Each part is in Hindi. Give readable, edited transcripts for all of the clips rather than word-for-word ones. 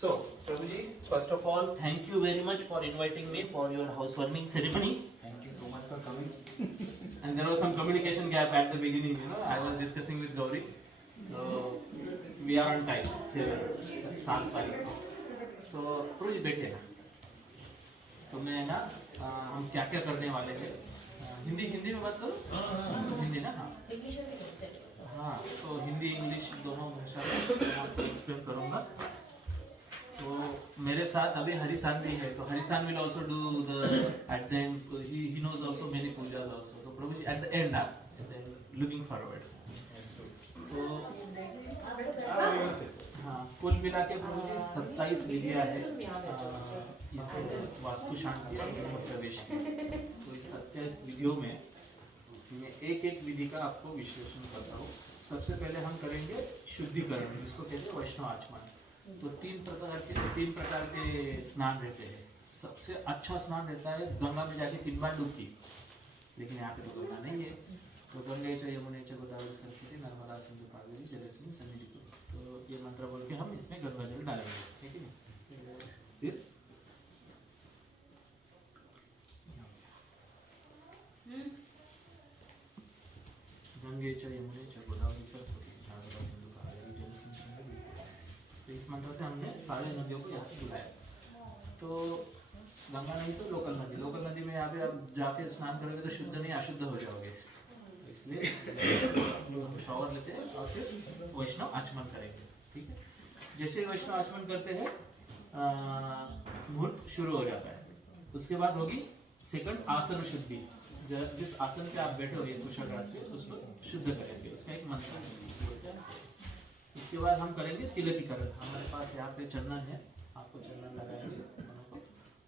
So, Prabhuji, first of all, thank you very much for inviting me for your housewarming ceremony. Thank you so much for coming. And there was some communication gap at the beginning, you know. I was discussing with Gauri. So, we are on time. 7 तारीख को. So, Prabhuji बैठिए ना. तो मैं ना हम क्या क्या करने वाले हैं. हिंदी में बात करो. हिंदी ना. हाँ. हाँ. तो हिंदी इंग्लिश दोनों भाषा में एक्सप्लेन करूँगा. तो मेरे साथ अभी हरिसान भी है, तो हरिसान will also do the at the end. He knows also many pujas also. So Prabhuji at the end, looking forward. तो हाँ, कुल मिला के प्रभुजी 27 विधियाँ है इस वास्तु शांति और गृह प्रवेश की. तो इस 27 विधियों में मैं एक विधि का आपको विश्लेषण करता हूँ. सबसे पहले हम करेंगे शुद्धिकरण, जिसको कहते हैं वैष्णव आचमन. तो तीन प्रकार के स्नान रहते हैं. सबसे अच्छा स्नान रहता है गंगा में जाके 3 बार डुबकी, लेकिन यहाँ पे तो गंगा नहीं है. तो गंगे च यमुने च गोदावरी सरस्वती नर्मदा सिंधु कावेरी जलेस्मिन् सन्निधिं. तो ये मंत्र बोल के हम इसमें गंगा जल डालेंगे, ठीक है. फिर गंगे च यमुने च गोदावरी सरस्वती नर्मदा सिंधु कावेरी जलेस्मिन् सन्निधिं. तो इस मंत्र से हमने सारे नदियों को यहाँ पे बुलाया. तो गंगा नहीं तो लोकल नदी में यहाँ पे आप जाके स्नान करोगे तो शुद्ध नहीं अशुद्ध हो जाओगे. तो इसलिए शॉवर लेते हैं और फिर वैष्णव आचमन करेंगे, ठीक है. जैसे वैष्णव आचमन करते हैं मुहूर्त शुरू हो जाता है. उसके बाद होगी सेकंड आसन शुद्धि. जिस आसन पे आप बैठे हो ये कुशाग्र से उसको शुद्ध करेंगे, उसका एक मंत्र है. इसके बाद हम करेंगे तिलकीकरण. हमारे पास यहाँ पे चंदन है, आपको चंदन लगाएंगे.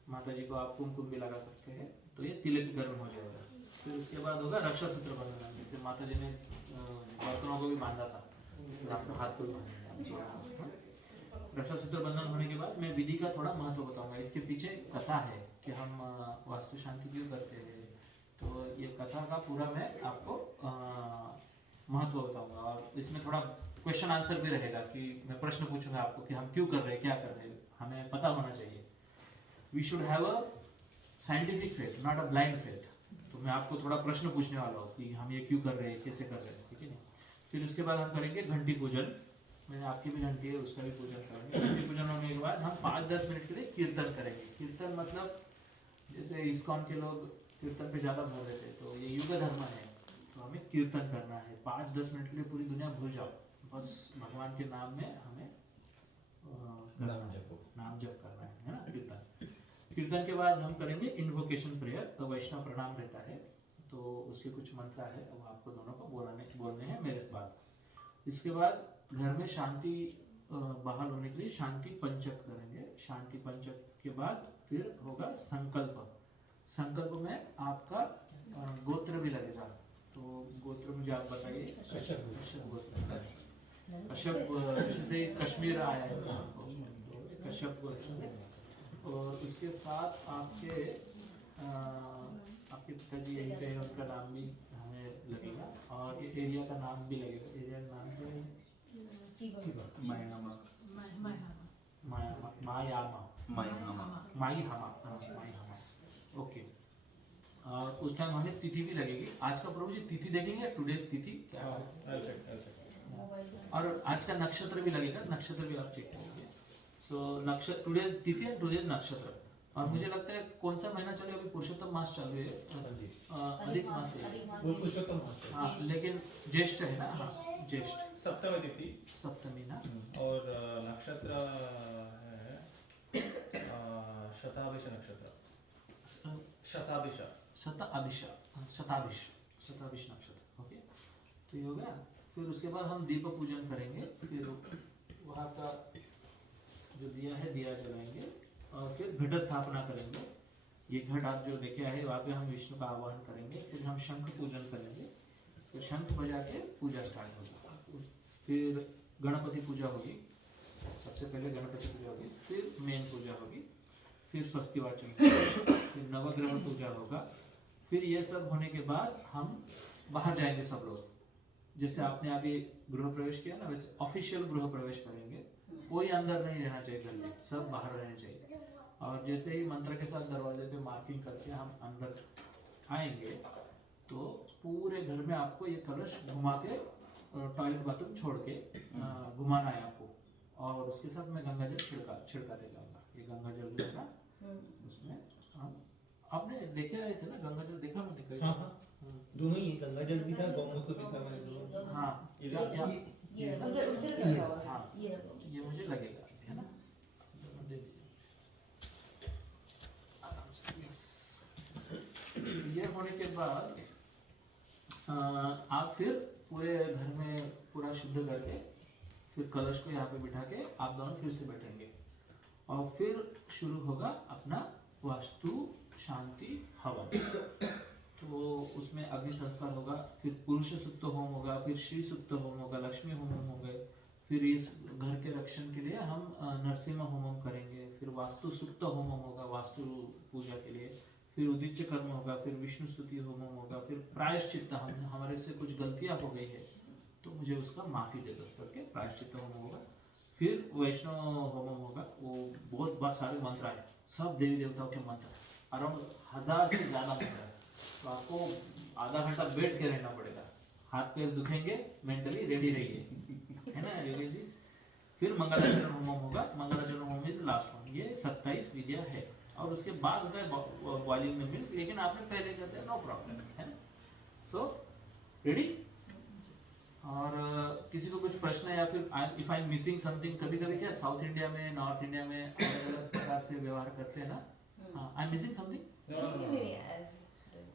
माता जी को आप कुमकुम भी लगा सकते हैं. तो ये तिलकीकरण हो जाएगा. फिर उसके बाद होगा रक्षा सूत्र बंधन. फिर माता जी ने बर्तनों को भी बांधा था, फिर आपको हाथ को भी बांधा. रक्षा सूत्र बंधन होने के बाद मैं विधि का थोड़ा महत्व बताऊंगा. इसके पीछे कथा है कि हम वास्तु शांति क्यों करते हैं. तो ये कथा का पूरा मैं आपको महत्व बताऊंगा. और इसमें थोड़ा क्वेश्चन आंसर भी रहेगा कि मैं प्रश्न पूछूंगा आपको कि हम क्यों कर रहे हैं, क्या कर रहे हैं. हमें पता होना चाहिए. We should have a scientific faith, not a blind faith. तो मैं आपको थोड़ा प्रश्न पूछने वाला हूँ कि हम ये क्यों कर रहे हैं, कैसे कर रहे हैं, ठीक है. फिर उसके बाद हम करेंगे घंटी पूजन. मैंने आपकी भी घंटी है, उसका भी पूजन करेंगे. घंटी पूजन होने के बाद हम 5-10 मिनट के लिए कीर्तन करेंगे. कीर्तन मतलब जैसे इस्कॉन के लोग कीर्तन पे ज़्यादा भर देते हैं, तो ये युग धर्म है. तो हमें कीर्तन करना है 5-10 मिनट के लिए. पूरी दुनिया भूल जाओ, बस भगवान के नाम में हमें नाम जप करना है ना. कीर्तन के बाद हम करेंगे इन्वोकेशन प्रेयर. तो वैष्णव प्रणाम रहता है, तो उसके कुछ मंत्र है, वो आपको दोनों को बोलने हैं मेरे बाद. इसके बाद घर में शांति बहाल होने के लिए शांति पंचक करेंगे. शांति पंचक के बाद फिर होगा संकल्प में आपका गोत्र भी लगेगा. तो गोत्र मुझे आप बताइए. कश्यप जैसे कश्मीर आया है कश्यप गोत्र. और इसके साथ आपके पिताजी यही पे, उनका नाम भी हमें लगेगा. और ये एरिया का नाम भी लगेगा. एरिया का नाम क्या है? माईहामा. ओके. और उस टाइम हमें तिथि भी लगेगी. आज का प्रभु जी तिथि देखेंगे, टुडेज तिथि क्या है. और आज का नक्षत्र भी लगेगा. नक्षत्र भी आप चेक करेंगे. सो नक्षत्र टुडेज तिथि एंड टुडेज नक्षत्र. और मुझे लगता है कौन सा महीना चले, अभी पुरुषोत्तम मास चालू है. अधिक मास है. पुरुषोत्तम मास. हाँ, लेकिन ज्येष्ठ है ना. हाँ, ज्येष्ठ सप्तमी तिथि, सप्तमी ना. और नक्षत्र है शताभिष नक्षत्र. शताभिष नक्षत्र. ओके. तो ये हो गया. फिर उसके बाद हम दीप पूजन करेंगे. फिर वहाँ का जो दिया है दिया जलाएंगे. और फिर घट स्थापना करेंगे. ये घट आप जो लेके आए वहाँ पे हम विष्णु का आह्वान करेंगे. फिर हम शंख पूजन करेंगे. तो शंख बजा के पूजा स्टार्ट होगी. फिर गणपति पूजा होगी. सबसे पहले गणपति पूजा होगी, फिर मेन पूजा होगी, फिर स्वस्ति वाचन, फिर नवग्रह पूजा होगा. फिर ये सब होने के बाद हम बाहर जाएंगे सब लोग. जैसे आपने अभी गृह प्रवेश किया ना, वैसे ऑफिशियल गृह प्रवेश करेंगे. कोई अंदर नहीं रहना चाहिए घर में, सब बाहर रहने चाहिए। और जैसे ही मंत्र के साथ दरवाजे पे मार्किंग करके हम अंदर आएंगे तो पूरे घर में आपको ये कलश घुमा के टॉयलेट बाथरूम छोड़ के घुमाना है आपको। और उसके साथ मैं गंगा जल छिड़काते जाऊंगा। ये गंगा जल जो है ना, उसमें हम आपने देखे आए थे ना, गंगा जल देखा मैंने कहीं। हाँ हाँ, दोनों ही, गंगा जल भी था, गौमूत्र भी था मैंने दोनों। हाँ ये ना? उधर उससे लगा हुआ है। हाँ ये लगा हुआ है। ये मुझे लगेगा, है ना? दोनों दे दीजिए आराम से। यस, ये होने के बाद आप फिर पूरे घर में पूरा शुद्ध करके फिर कलश को यहाँ पे बिठा के आप दोनों फिर से बैठेंगे और फिर शुरू होगा अपना वास्तु शांति हवन। तो उसमें अग्नि संस्कार होगा, फिर पुरुष सुप्त होम होगा, फिर श्री सुप्त होम होगा, लक्ष्मी होम होंगे, फिर इस घर के रक्षण के लिए हम नरसिंह होमम करेंगे, फिर वास्तु सुप्त होमम होगा वास्तु पूजा के लिए, फिर उदिच्य कर्म होगा, फिर विष्णु स्तुति होमम होगा, फिर प्रायश्चित्त, हमारे से कुछ गलतियां हो गई है तो मुझे उसका माफी दे दो करके प्रायश्चित्त होम होगा, फिर वैष्णव होमम होगा। वो बहुत सारे मंत्र है, सब देवी देवताओं के मंत्र, अराउंड 1000 से ज्यादा मंत्र है। तो आपको आधा घंटा बैठ के रहना पड़ेगा, हाथ पैर दुखेंगे, मेंटली रेडी रहिए, है ना योगेश जी। फिर मंगलाचरण होमम होगा, मंगलाचरण होम इज लास्ट होम। ये 27 विद्या है और उसके बाद होता है बॉइलिंग द मिल्क, लेकिन आपने पहले करते हैं, नो प्रॉब्लम, है ना। So ready. और किसी को कुछ प्रश्न है या फिर if I am missing something, कभी कभी क्या साउथ इंडिया में नॉर्थ इंडिया में अलग अलग प्रकार से व्यवहार करते हैं ना, आई एम मिसिंग समथिंग,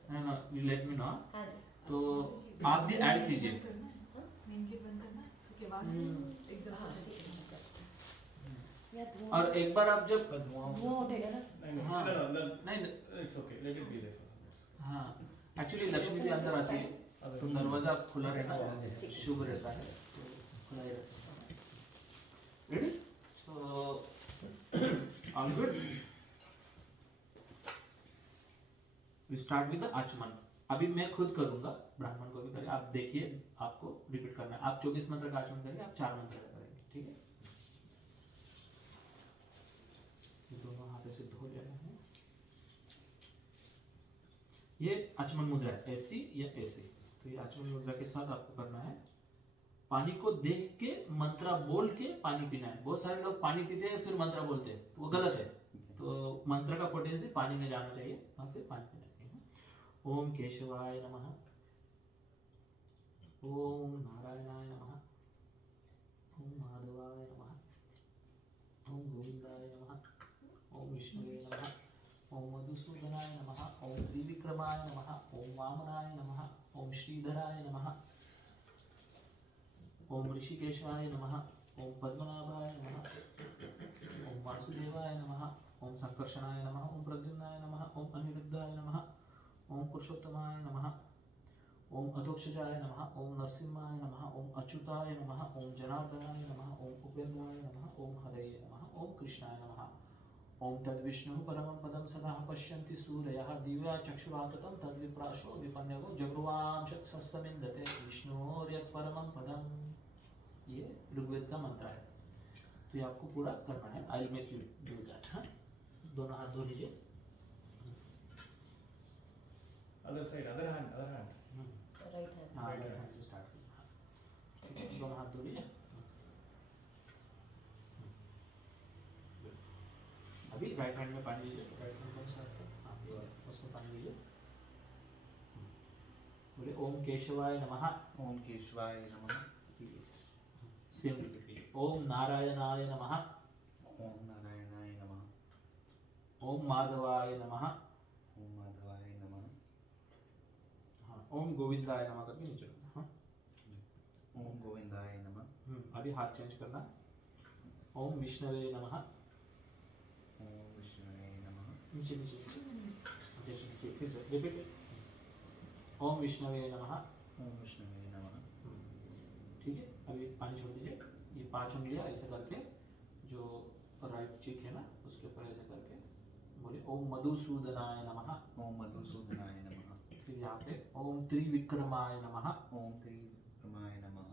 नहीं, no you let me know. हाँ जी। तो आप भी ऐड कीजिए। मेन गेट बंद करना उसके बाद एकदम या धुआं और एक बार आप जब धुआं उठेगा ना। हाँ नहीं, नहीं, it's okay, let it be there. हाँ एक्चुअली लक्ष्मी भी अंदर आती है तो दरवाजा खुला रहना शुभ रहता है, तो खुला ही रहता है। Ready, so all good. We start with the achaman. अभी मैं खुद करूंगा, ब्राह्मण को भी करें, आप देखिए, आपको रिपीट करना है। आप 24 मंत्र का आचमन करेंगे, आप 4 मंत्र का करेंगे, ठीक है। ये दोनों हाथ से धो लेना है। ये आचमन मुद्रा है, ऐसी या ऐसी। तो ये आचमन मुद्रा के साथ आपको करना है। पानी को देख के मंत्र बोल के पानी पीना है। बहुत सारे लोग पानी पीते हैं फिर मंत्र बोलते हैं, तो वो गलत है। तो मंत्र का पोटेंसी पानी में जाना चाहिए और फिर पानी पीना चाहिए। ओम केशवाय नमः, ओम नारायणाय नमः, ओम माधवाय नमः, ओम गोविंदाय नमः, ओम विष्णुवे नमः, ओम मधुसूदनाय नमः, ओम त्रिविक्रमाय नमः, ओम वामनाय नमः, ओम श्रीधराय नमः, ओम ऋषिकेशाय नमः, ओम पद्मनाभाय नमः, ओम वासुदेवाय नमः, ओम संकर्षणाय नमः, ओम प्रद्युम्नाय नमः, ओम अनिरुद्धाय नमः, ओम पुरुषोत्तमाय नमः, ओम अधोक्षजाय नमः, ओम नरसिंहाय नमः, ओम अच्युताय नमः, ओम जनार्दनाय नमः, ओम उपेन्द्राय नमः, ओम हरये नमः, ओम कृष्णाय नमः। ओम तद्विष्णु परमं पदं सदा पश्यन्ति सूरयः दिव्या चक्षुराततं तद्विप्राशो विपन्यवो जगृवां शत्सस्समिन्दते विष्णोर्यत् परमं पदम्। ये ऋग्वेद का मंत्र है, तो ये आपको पूरा करना है। I will make you do that. हाँ, दोनों हाथ धो लीजिए। Other side, other hand, other hand. Right hand. हाँ, राइट हैंड से स्टार्ट करना। दोनों हाथ धो लीजिए। अभी राइट हैंड में पानी लीजिए। राइट हैंड कौन सा है? हाँ, ये वाला, उसमें पानी लीजिए। बोले ओम केशवाय नमः। ओम केशवाय नमः। Same repeat. ओम नारायणाय नमः। ओम नारायणाय नमः। ओम माधवाय नमः। ओम माधवाय नमः। हाँ, ओम गोविंदाय नमः करके नीचे करना। हाँ, ओम गोविंदाय नमः। अभी हाथ चेंज करना। ओम विष्णवे नमः। ओम विष्णुवे नमः। नीचे नीचे नीचे फिर से रिपीट। ओम विष्णवे नमः। ओम विष्णुवे नमः। ठीक है, अभी पानी छोड़ दीजिए। ये 5 उंगलियां ऐसे करके, जो राइट चीक है ना, उसके ऊपर ऐसे करके बोले ओम मधुसूदनाय नमः। ओम मधुसूदनाय नमः। फिर यहाँ पे ओम त्रिविक्रमाय नमः। ओम त्रिविक्रमाय नमः।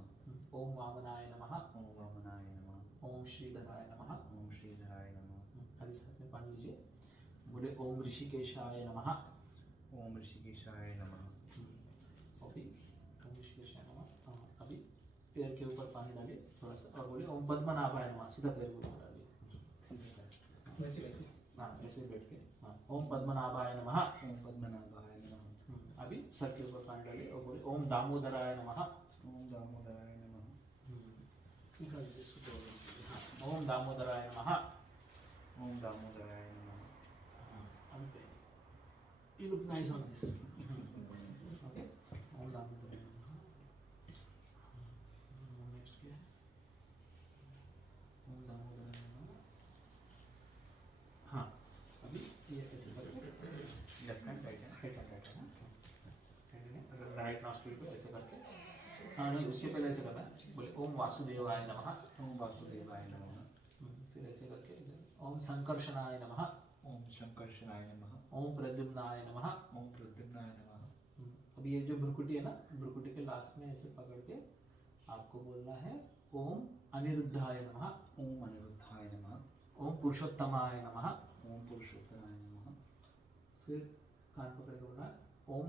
ओम वामनाय नमः। ओम वामनाय नमः। ओम श्रीधराय नमः। ओम श्रीधराय नमः। अभी साथ में पानी लीजिए, बोले ओम ऋषिकेशाय नमः। ओम ऋषिकेशाय नमः। अभी ओम ऋषिकेशाय नमः। अभी पैर के ऊपर पानी डालिए थोड़ा सा और बोले ओम पद्मनाभाय नमः। सीधा पैर के ऊपर डालिए, वैसे वैसे हाँ ऐसे बैठ के, हाँ ओम पद्मनाभाय नमः। ओम पद्मनाभाय नमः। अभी सर के ऊपर पानी डालिए और बोले ओम दामोदराय नमः। ओम दामोदराय नमः। हाँ, ओम दामोदराय नमः। ओम दामोदराय नमः। You look nice on this. Okay. ओम दामोदराय नमः। नेक्स्ट क्या है? ओम दामोदराय नमः। हाँ, अभी ये ऐसे करके लेफ्ट हैंड राइट अगर राइट नॉस्ट्रिल को ऐसे करके, हाँ नहीं उसके पहले ऐसे करना है, बोले ओम वासुदेवाय नमः। ओम वासुदेवाय नमः। फिर ऐसे करके ओम संकर्षणाय नमः। ओम शंकर्षणाय नमः। ओम प्रद्युम्नाय नमः। ओम प्रद्युम्नाय नमः। अभी ये जो भ्रुकुटी है ना, भ्रुकुटी के लास्ट में ऐसे पकड़ के आपको बोलना है ओम अनिरुद्धाय नमः। ओम अनिरुद्धाय नमः। ओम पुरुषोत्तमाय नमः। ओम पुरुषोत्तमाय नमः। फिर कान पकड़ के बोलना है ओम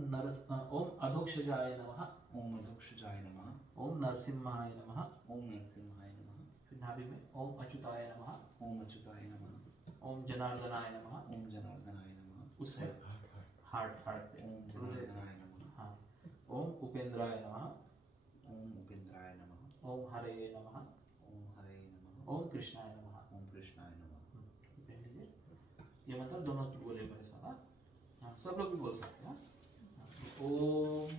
अधोक्षजाय नमः। ओम अधोक्षजाय नमः। ओम नरसिम्हाय नमः। ओम नरसिंहाय नमः। फिर नाभि में ओम अच्युताय नमः। ओम अच्युताय नमः। ओम जनार्दनाय नमः। ओम जनार्दनाय नमः। उस है हार्ट पे ओम हृदय। जनार्दनाय नमः। हाँ ओम उपेंद्राय नमः। ओम उपेंद्राय नमः। ओम हरे नमः। ओम हरे नमः। ओम कृष्णाय नमः। ओम कृष्णाय नमः। पहन लीजिए। ये मतलब दोनों बोले मेरे साथ, हाँ? हाँ, सब लोग भी बोल सकते हैं, हाँ? ओम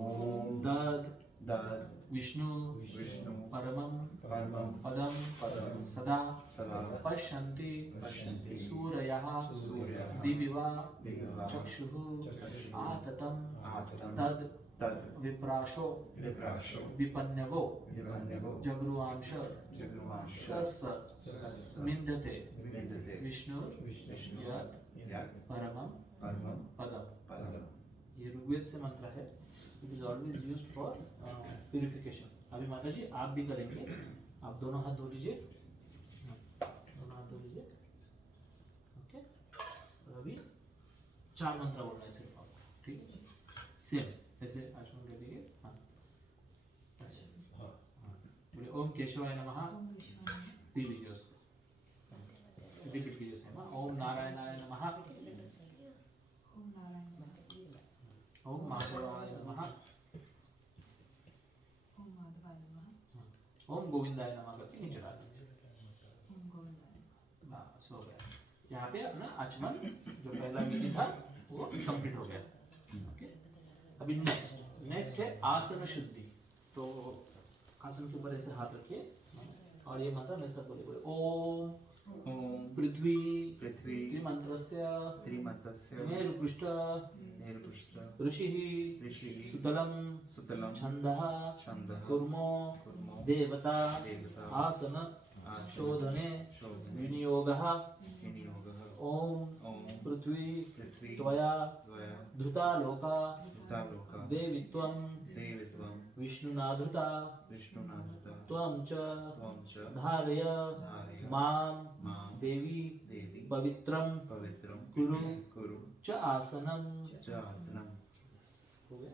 ओम दद दद विष्णु विष्णु परमं परमं पदं पदं सदा सदा पश्यन्ति पश्यन्ति सूरयः सूरयः दिविवा दिविवा चक्षुः चक्षुः आततं आततं तद तद विप्राशो विप्राशो विपन्यवो विपन्यवो जगृवांश जगृवांश सस्स मिन्दते विद्यते विष्णु विष्णु यत् यत् परमं परमं पदम। पदं। ये ऋग्वेद से मंत्र है। It is always used for purification. अभी माता जी आप भी करेंगे, आप दोनों हाथ धो लीजिए, दोनों हाथ धो लीजिए। ओके, और अभी 4 मंत्र बोलना है सिर्फ आपको, ठीक है? सेम ऐसे आचमन कर दीजिए। हाँ बोले ओम केशवाय नमः। पी लीजिए उसको, रिपीट कीजिए सेम। ओम नारायणाय नमः। ओम नारायण नमः। ओम माधवाय नमः। ओम माधवाय नमः। ओम गोविंदाय नमः करके नीचे डाल दीजिए। ओम गोविंदाय नमः। बस हो गया। यहाँ पे अपना आचमन जो पहला विधि था वो कंप्लीट हो गया। ओके, अभी नेक्स्ट है आसन शुद्धि। तो आसन के ऊपर ऐसे हाथ रखिए और ये मंत्र मेरे साथ बोले ओम ओम पृथ्वी पृथ्वी त्रिमंत्रस्य त्रिमतस्य मेरुपृष्ठ मेरुपृष्ठ ऋषिः ऋषिः सुतलं सुतलं छन्दः छन्दः कुर्मो कुर्मो देवता देवता आसन आसन शोधने शोधने विनियोगः। विनियोगः। ओम ओम पृथ्वी पृथ्वी त्वया द्वया धृता लोका धृतालोका देवित्वं देवित्वं विष्णुना धृता विष्णुनाधृता त्वं च त्वं च धारय धारय मां मां देवी देवी पवित्रं पवित्रं कुरु कुरु च आसनं। च आसनं। हो गया,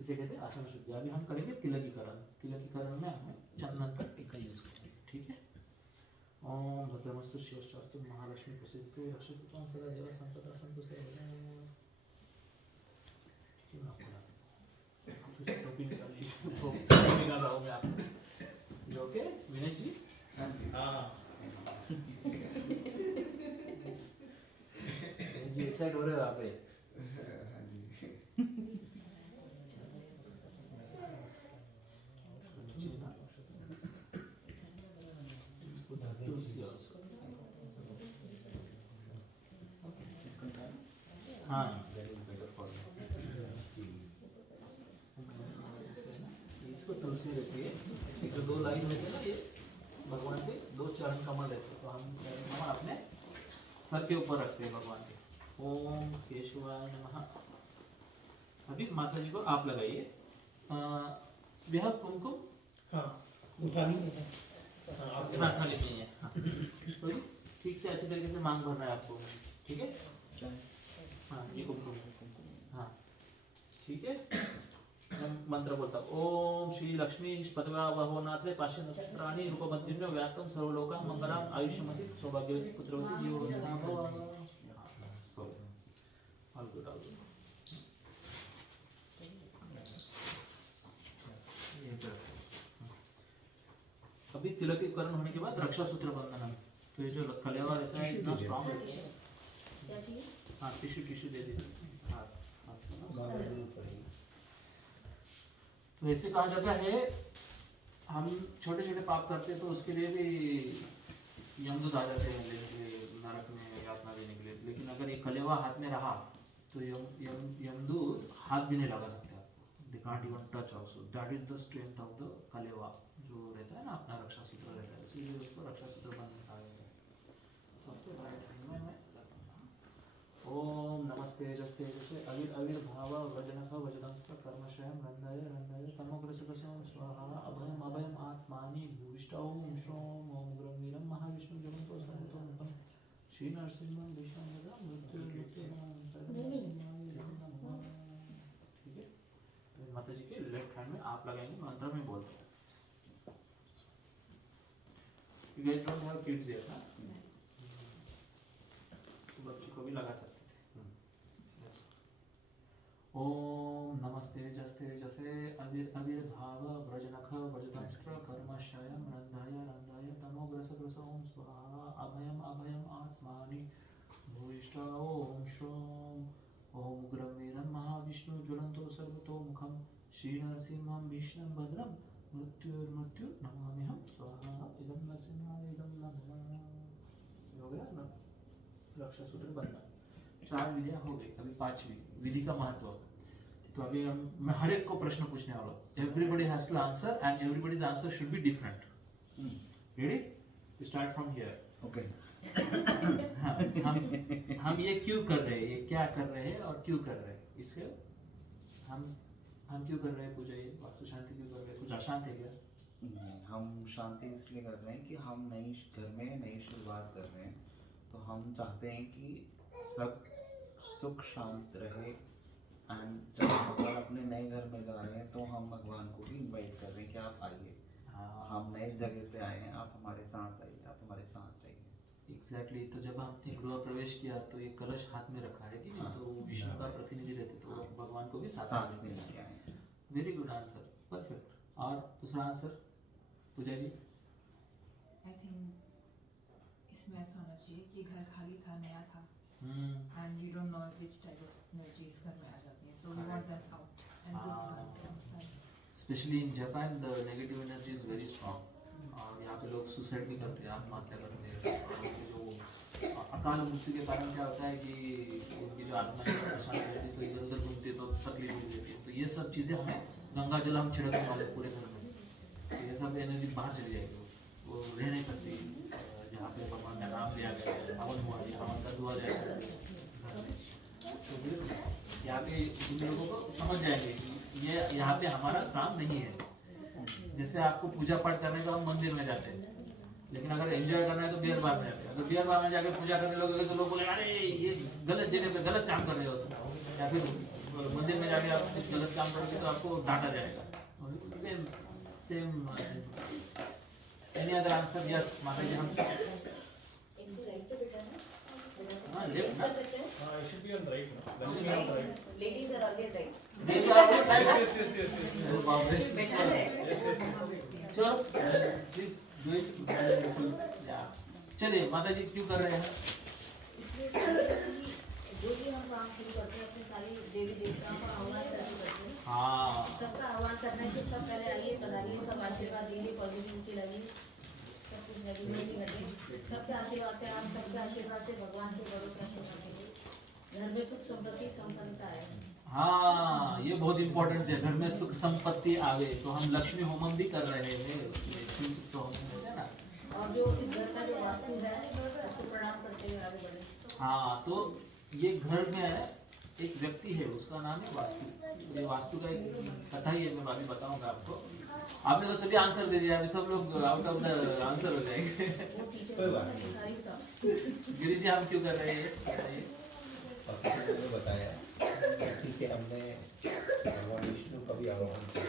इसे कहते हैं आसन शुद्धि। अभी हम करेंगे तिलकीकरण। तिलकीकरण में हमें चंदन का टीका यूज करेंगे, ठीक है? ओम भद्रमस्तु शिवश्चास्तु महालक्ष्मी प्रसिद्धि रक्षतु त्वं सदा देव संपदा सन्तु सर्वदा। क्यों ना बोला? टोपी निकालिए, टोपी निकाल रहा हूँ मैं आपको। You okay, विनय जी? हाँ जी एक्साइट हो रहे हो आप? तुलसी also. हाँ इसको तुलसी रहती है। एक तो 2 लाइन होते हैं ना, ये भगवान के 2 चरण कमल रहते हैं, तो हम अपने सर के ऊपर रखते हैं भगवान के। ओम केशवाय नमः। अभी माता जी को आप लगाइए वी हैव कुमकुम हाँ उठानी है। हाँ आप इतना थाली नहीं है। हाँ। तो ये ठीक से अच्छे तरीके से मांग भरना है आपको, ठीक है? हाँ ये कुमकुम है। हाँ ठीक है। मैं मंत्र बोलता हूँ। ओम श्री लक्ष्मी पतवा वहोनाथे पाशे नक्षत्राणि रूपबद्धिन्य व्याप्तम सर्वलोका मंगलम आयुष्यमति सौभाग्यवती पुत्रवती जीववती भव। All good, all good. अभी तिलकीकरण होने के बाद रक्षा सूत्र बंधन। तो ये जो कलेवा रहता है इतना स्ट्रॉन्ग रहता है। क्या चाहिए? हाँ टिश्यू दे दीजिए। हाँ तो ऐसे कहा जाता है, हम छोटे छोटे पाप करते हैं तो उसके लिए भी यमदूत आ जाते हैं लेने के लिए, नरक में यातना देने के लिए। लेकिन अगर ये कलेवा हाथ में रहा तो यमदूत हाथ भी नहीं लगा सकते आपको। They can't even touch also. That is the strength of the कलेवा जो रहता है ना, अपना रक्षा सूत्र रहता है, इसीलिए उसको रक्षा सूत्र बंधन कहा जाता है। सबसे बड़ा मैं ओम नमस्ते जस्ते जैसे अविर्भाव वजनक वजदंत कर्मशयम रंधाय तमोग्रसकसं स्वाहा अभयम अभयम आत्मानि भूष्टौ श्रोम ओम ग्रमीरम महाविष्णु जगन्तो सर्वतो मुखम श्री नरसिंहं विष्णुं यदा मृत्यु ठीक है। तो माता जी के लेफ्ट हैंड में आप लगाएंगे, मंत्र में बोलते हैं। You guys don't have kids yet, ना? तो बच्चों को भी लगा सकते थे। ओम नमस्ते जस्ते जसे अविर्भाव व्रजनख व्रजदंष्ट्र कर्मशयम रंधाय तमोग्रसग्रस ओम स्वाहा अभयम अभयम आत्मानि भूयिष्ठ ओम श्रोम ओम उग्रवीरं महाविष्णु ज्वलंतो सर्वतो मुखम श्री नरसिंहं विष्णुं भद्रं मृत्युर्मृत्यु नमाम्यहं स्वाहा इदं नरसिंहाय इदं नमः। हो गया ना रक्षा सूत्र बंधन। 4 विधियां हो गई, अभी 5वीं विधि का महत्व। तो अभी मैं हर एक को प्रश्न पूछने वाला हूँ। Everybody has to answer and everybody's answer should be different. Ready? We start from here. Okay. हाँ, हम ये क्यों कर रहे हैं, ये क्या कर रहे हैं और क्यों कर रहे हैं, इसके हम क्यों कर रहे हैं पूजा, ये वास्तु शांति क्यों कर रहे हैं? कुछ अशांत है क्या? नहीं, हम शांति इसलिए कर रहे हैं कि हम नई घर में नई शुरुआत कर रहे हैं, तो हम चाहते हैं कि सब सुख शांत रहे। एंड जब हम अगर अपने नए घर में जा रहे हैं तो हम भगवान को भी इनवाइट कर रहे हैं कि आप आइए, हम नए जगह पे आए हैं, आप हमारे साथ आइए, आप हमारे साथ रहिए। एग्जैक्टली। तो जब हमने गृह प्रवेश किया तो ये कलश हाथ में रखा है कि नहीं, तो वो विष्णु का प्रतिनिधि रहते, तो भगवान को भी साथ में लेके आए हैं। Very good answer, perfect. और दूसरा answer Puja ji? I think इसमें ऐसा होना चाहिए कि घर खाली था, नया था, and we don't know which type of energies घर में आ जाती हैं, so we want that out and good. Specially in Japan the negative energy is very strong. और यहाँ पे लोग सुसाइड भी करते हैं, आत्महत्या करते हैं। जो अकाल मृत्यु के कारण क्या होता है कि उनकी जो आत्मा है परेशान रहती है, तो इधर उधर घूमती है, तो तकलीफ भी देती है। तो ये सब चीज़ें हमें गंगा जल हम छिड़कने वाले पूरे घर में, तो ये सब एनर्जी बाहर चली जाएगी, वो रह नहीं सकती। जहाँ पे भगवान का नाम लिया गया है, हवन हुआ है, हवन का दुआ जाएगा, तो फिर यहाँ पे इन लोगों को समझ जाएंगे कि ये यहाँ पे हमारा काम नहीं है। जैसे आपको पूजा पाठ करने का हम मंदिर में जाते हैं, लेकिन अगर एंजॉय करना है तो बियर बार में जाते हैं। अगर बियर बार में जाकर पूजा करने लगोगे तो लोग बोले अरे ये गलत जगह पे गलत काम कर रहे हो तुम, या फिर मंदिर में जाके आप कुछ गलत काम करोगे तो आपको डांटा जाएगा। Same any other answer? Yes माता जी। हम इनको राइट से बेटा ना हाँ लेफ्ट कर सकते हैं। I should be on right now. That should be on right. Ladies are always right. नहीं तो आप Yes. बाप रे। बेटर है। चलो प्लीज डू इट। या चलिए माता जी क्यों कर रहे हैं? इसलिए जो भी हम काम शुरू करते हैं अपने सारी देवी देवताओं का आह्वान करके करते हैं। हाँ सबका आह्वान करना है कि सब पहले आइए, पधारिए, सब आशीर्वाद दीजिए, पॉजिटिविटी लाइए, सब कुछ नेगेटिविटी हटे। सबके आशीर्वाद से, आप सबके आशीर्वाद से, भगवान से बड़ों के आशीर्वाद से घर में सुख संपत्ति संपन्नता है। हाँ ये बहुत इम्पोर्टेंट है, घर में सुख संपत्ति आवे। तो हम लक्ष्मी होमम भी कर रहे हैं, तो है ना। और जो इस घर का जो वास्तु है उसको प्रणाम करते हुए आगे बढ़े। हाँ तो ये घर में एक व्यक्ति है, उसका नाम है वास्तु। ये वास्तु का एक कथा ही है, मैं अभी बताऊंगा आपको। आपने तो सभी आंसर दे दिया, अभी सब लोग आउट ऑफ द आंसर हो जाएंगे। वो टीचर कोई बात नहीं। सिखाई था। गिरीश जी, हम क्यों कर रहे हैं बताइए। बाकी तो मैंने बताया, ठीक है, हमने भगवान विष्णु का भी आह्वान किया,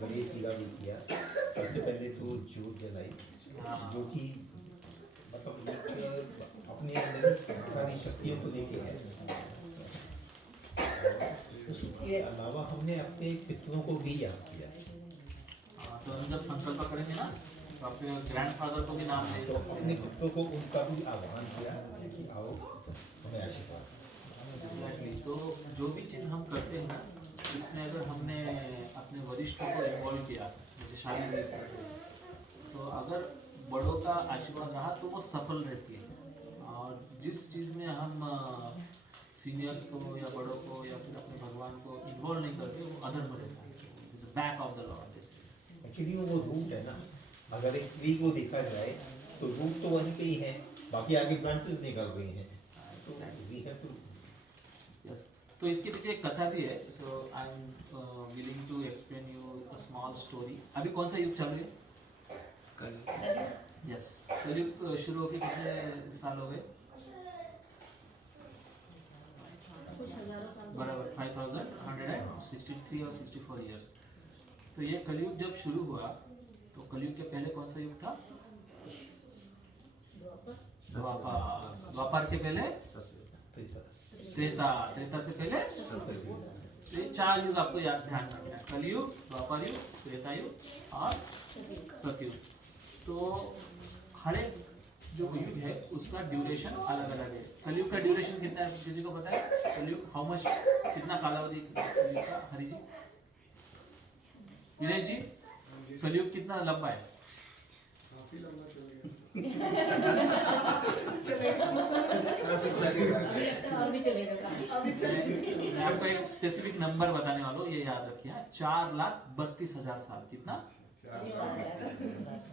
गणेश जी का भी किया। सबसे पहले तो ज्योत जलाई, हाँ। जो कि मतलब एक अपने अंदर सारी शक्तियों को लेके है। उसके अलावा हमने अपने पितरों को भी याद किया। हाँ, तो हम जब संकल्प करेंगे ना, तो अपने ग्रैंडफादर को भी नाम दे तो सकते अपने हैं। पुत्रों को उनका भी आह्वान किया कि आओ हमें आशीर्वाद। Exactly. तो जो भी चीज़ हम करते हैं, इसमें अगर हमने अपने वरिष्ठों को इन्वॉल्व किया, जैसे शादी में करते हैं, तो अगर बड़ों का आशीर्वाद रहा तो वो सफल रहती है। और जिस चीज़ में हम सीनियर्स को या बड़ों को या फिर अपने भगवान को इन्वॉल्व नहीं करते, वो अधर्म रहता है, back of the law. Actually वो रूट है ना, अगर एक ट्री को देखा जाए तो रूट तो वहीं पे ही है, बाकी आगे ब्रांचेस निकल रही हैं। तो we have to यस, तो इसके पीछे एक कथा भी है। So I am willing to explain you a small story. अभी कौन सा युग चालू है? यस, कलयुग शुरू होके कितने साल हो गए? कुछ हजारों साल तो बराबर 5163 और 64 इयर्स। तो ये कलयुग जब शुरू हुआ, तो कलयुग के पहले कौन सा युग था? द्वापर। द्वापर के पहले त्रेता। त्रेता से पहले तो ये 4 युग आपको याद ध्यान रखना है, कलयुग, द्वापर युग, त्रेता युग और सतयुग। तो हर एक जो युग है उसका ड्यूरेशन अलग अलग है। कलयुग का ड्यूरेशन कितना है, किसी को पता है? कलयुग हाउ मच, कितना कालावधि कलयुग का? हरि जी, विनय जी, कलयुग कितना लंबा है? और भी चलेगा काफी। मैं आपको एक स्पेसिफिक नंबर बताने वाला हूँ, ये याद रखिए, 4,32,000 साल। कितना?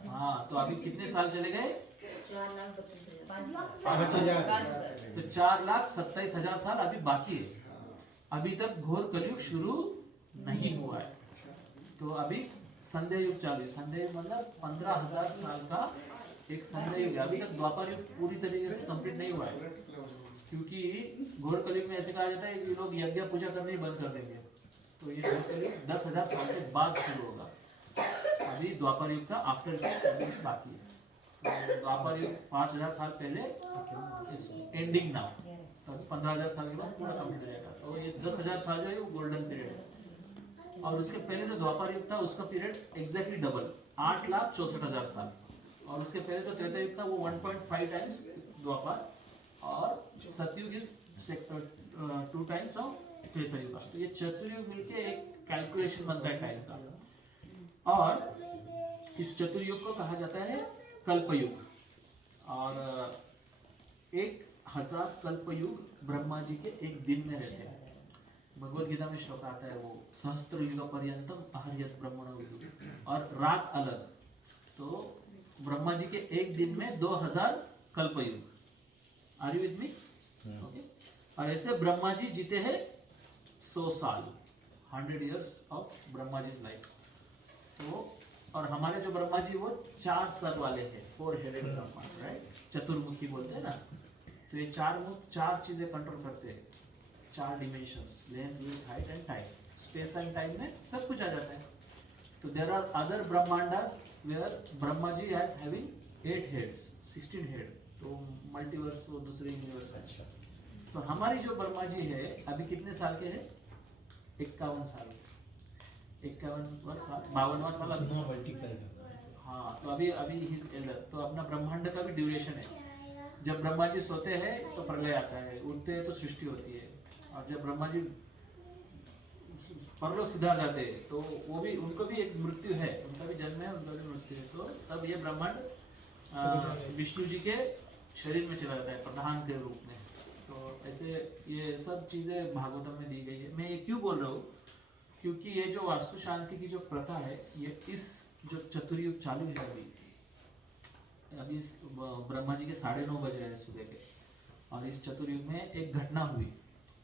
हाँ, तो अभी कितने साल चले गए? 5,000। तो 4,27,000 साल अभी बाकी है। अभी तक घोर कलयुग शुरू नहीं हुआ है। तो अभी संध्या युग चालू है। संध्या युग मतलब 15,000 साल का एक संध्या युग है। अभी तक द्वापर युग पूरी तरीके से कंप्लीट नहीं हुआ है, क्योंकि घोर कलयुग में ऐसे कहा जाता है कि लोग यज्ञ पूजा करने ही बंद कर देंगे। तो ये घोर कलयुग 10,000 साल के बाद शुरू होगा। अभी द्वापर युग का आफ्टर बाकी है। तो द्वापर युग 5,000 साल पहले इस एंडिंग नाउ, तो 15,000 साल के बाद पूरा कंप्लीट हो जाएगा। तो ये 10,000 साल जो है वो गोल्डन पीरियड है। और उसके पहले जो द्वापर युग था उसका पीरियड एग्जैक्टली डबल, 8,64,000 साल। और उसके पहले जो त्रेता युग था वो 1.5 टाइम्स द्वापर, और सतयुग इज 2 टाइम्स ऑफ त्रेता युग। तो ये चतुर्युग मिलके एक कैलकुलेशन बनता है टाइम का। और इस चतुर्युग को कहा जाता है कल्पयुग। और 1,000 कल्पयुग ब्रह्मा जी के एक दिन में रहते हैं। भगवद गीता में श्लोक आता है, वो सहस्त्र युग पर्यंतम अहर्यत ब्रह्मणो विदुः। और रात अलग, तो ब्रह्मा जी के एक दिन में 2,000 कल्पयुग। Are you with me? Okay. और ऐसे ब्रह्मा जी जीते हैं 100 साल, 100 years of Brahma ji life. तो और हमारे जो ब्रह्मा जी वो 4 सर वाले हैं, 4 हेडेड ब्रह्मा, राइट? चतुर्मुखी बोलते हैं ना। तो ये 4 मुख 4 चीजें कंट्रोल करते हैं, 4 dimensions, length, width, height and time. Space and time में सब कुछ आ जाता है। तो देयर आर अदर ब्रह्मांडास where Brahma ji has having 8 heads, 16 head. तो मल्टीवर्स वो दूसरे यूनिवर्स है। अच्छा, तो हमारी जो ब्रह्मा जी है अभी कितने साल के हैं? 51 साल, 51वां साल, 52वां साल अभी। कितना मल्टीप्लाई करना है। हाँ, तो अभी ही इज एल्डर। तो अपना ब्रह्मांड का भी ड्यूरेशन है। जब ब्रह्मा जी सोते हैं तो प्रलय आता है, उठते हैं तो सृष्टि होती है। और जब ब्रह्मा जी परलोक सिधार जाते हैं तो वो भी, उनको भी एक मृत्यु है, उनका भी जन्म है, उनका भी मृत्यु है। तो तब ये ब्रह्मांड विष्णु जी के शरीर में चला जाता है प्रधान के रूप में। तो ऐसे ये सब चीजें भागवतम में दी गई है। मैं ये क्यों बोल रहा हूँ, क्योंकि ये जो वास्तु शांति की जो प्रथा है, ये इस जो चतुर्युग चालू है अभी इस ब्रह्मा जी के 9:30 बज रहे हैं सुबह के। और इस चतुर्युग में एक घटना हुई,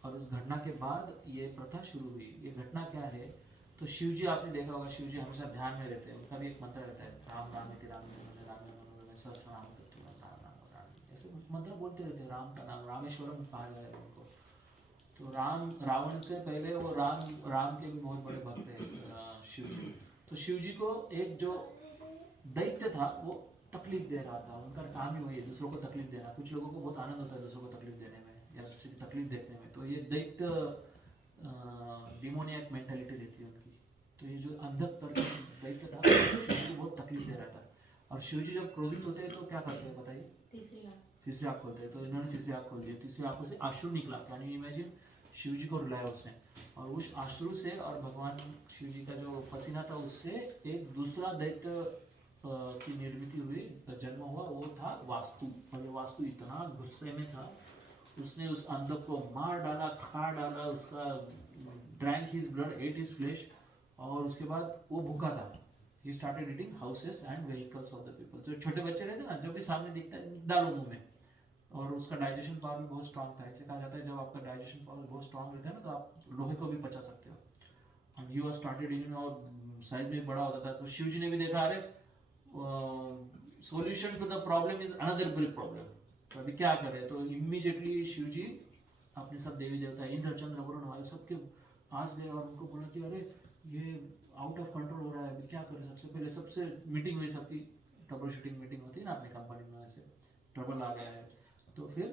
और उस घटना के बाद ये प्रथा शुरू हुई। ये घटना क्या है, तो शिव जी आपने देखा होगा, शिव जी हमेशा ध्यान में रहते हैं, उनका भी एक मंत्र रहता है, राम राम इति राम सहस्त्र नाम ऐसे मंत्र बोलते रहते हैं, राम का नाम रामेश्वरम कहा जाएगा उनको। तो राम, रावण से पहले वो राम के भी बहुत बड़े भक्त हैं शिव जी। तो शिव जी को एक जो दैत्य था वो तकलीफ दे रहा था, उनका काम ही वही है, दूसरों को तकलीफ देना। कुछ लोगों को बहुत आनंद होता है दूसरों को तकलीफ देने में या किसी की तकलीफ देखने में, तो ये दैत्य डिमोनियक मेंटालिटी रहती है उनकी। तो ये जो अंधक दैत्य था शिव जी बहुत तकलीफ दे रहा था। और शिव जी जब क्रोधित होते हैं तो क्या करते हैं बताइए, तीसरी आँख खोलते हैं। तो इन्होंने तीसरी आँख खोल दी, तीसरी आँखों से अश्रु निकला, यानी इमेजिन शिव जी को रुलाया उसने, और उस अश्रु से और भगवान शिव जी का जो पसीना था उससे एक दूसरा दैत्य की निर्मित हुई, जन्म हुआ, वो था वास्तु। और ये वास्तु इतना गुस्से में था, उसने उस अंधक को मार डाला, खा डाला, उसका drank his blood, ate his flesh, और उसके बाद वो भूखा था। He started eating houses and vehicles of the people. जो छोटे बच्चे रहते हैं ना, जो भी सामने दिखता है डालो मुंह में, और उसका डाइजेशन पावर भी बहुत स्ट्रांग था। ऐसे कहा जाता है जब आपका डाइजेशन पावर बहुत स्ट्रांग रहता है ना, तो आप लोहे को भी पचा सकते हो। And he was started eating, और साइज में बड़ा होता था। तो शिव जी ने भी देखा, अरे solution to the problem is another big problem, तो अभी क्या करें। तो इमीडिएटली शिव जी अपने सब देवी देवता इंद्र चंद्र वरुण वायु सबके पास गए और उनको बोला कि अरे ये आउट ऑफ कंट्रोल हो रहा है, अभी क्या करें। सबसे पहले सबसे मीटिंग हुई, सबकी ट्रबल शूटिंग मीटिंग होती है ना अपनी कंपनी में, ऐसे ट्रबल आ गया है। तो फिर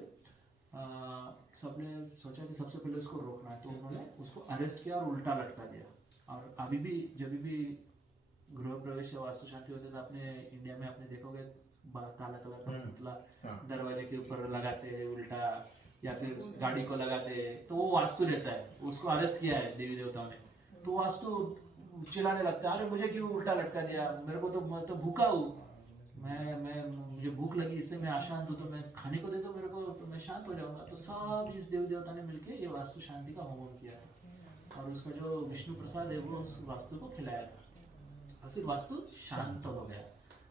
सबने सोचा कि सबसे पहले उसको रोकना है, तो उन्होंने उसको अरेस्ट किया और उल्टा लटका दिया। और अभी भी जब भी गृह प्रवेश या वास्तु शांति होते तो अपने इंडिया में आपने देखोगे काला कलर का पुतला दरवाजे के ऊपर लगाते हैं उल्टा, या फिर गाड़ी को लगाते हैं, तो वो वास्तु रहता है। उसको अरेस्ट किया है देवी देवताओं ने, तो वास्तु चिल्लाने लगता है, अरे मुझे क्यों उल्टा लटका दिया, मेरे को तो मैं तो भूखा हूँ, मैं मुझे भूख लगी इसलिए मैं अशांत हूँ, तो मैं खाने को दे दो मेरे को, तो मैं शांत हो जाऊंगा। तो सब इस देवी देवता ने मिलके ये वास्तु शांति का होम किया था, और उसका जो विष्णु प्रसाद है वो उस वास्तु को खिलाया था, और फिर वास्तु शांत हो गया।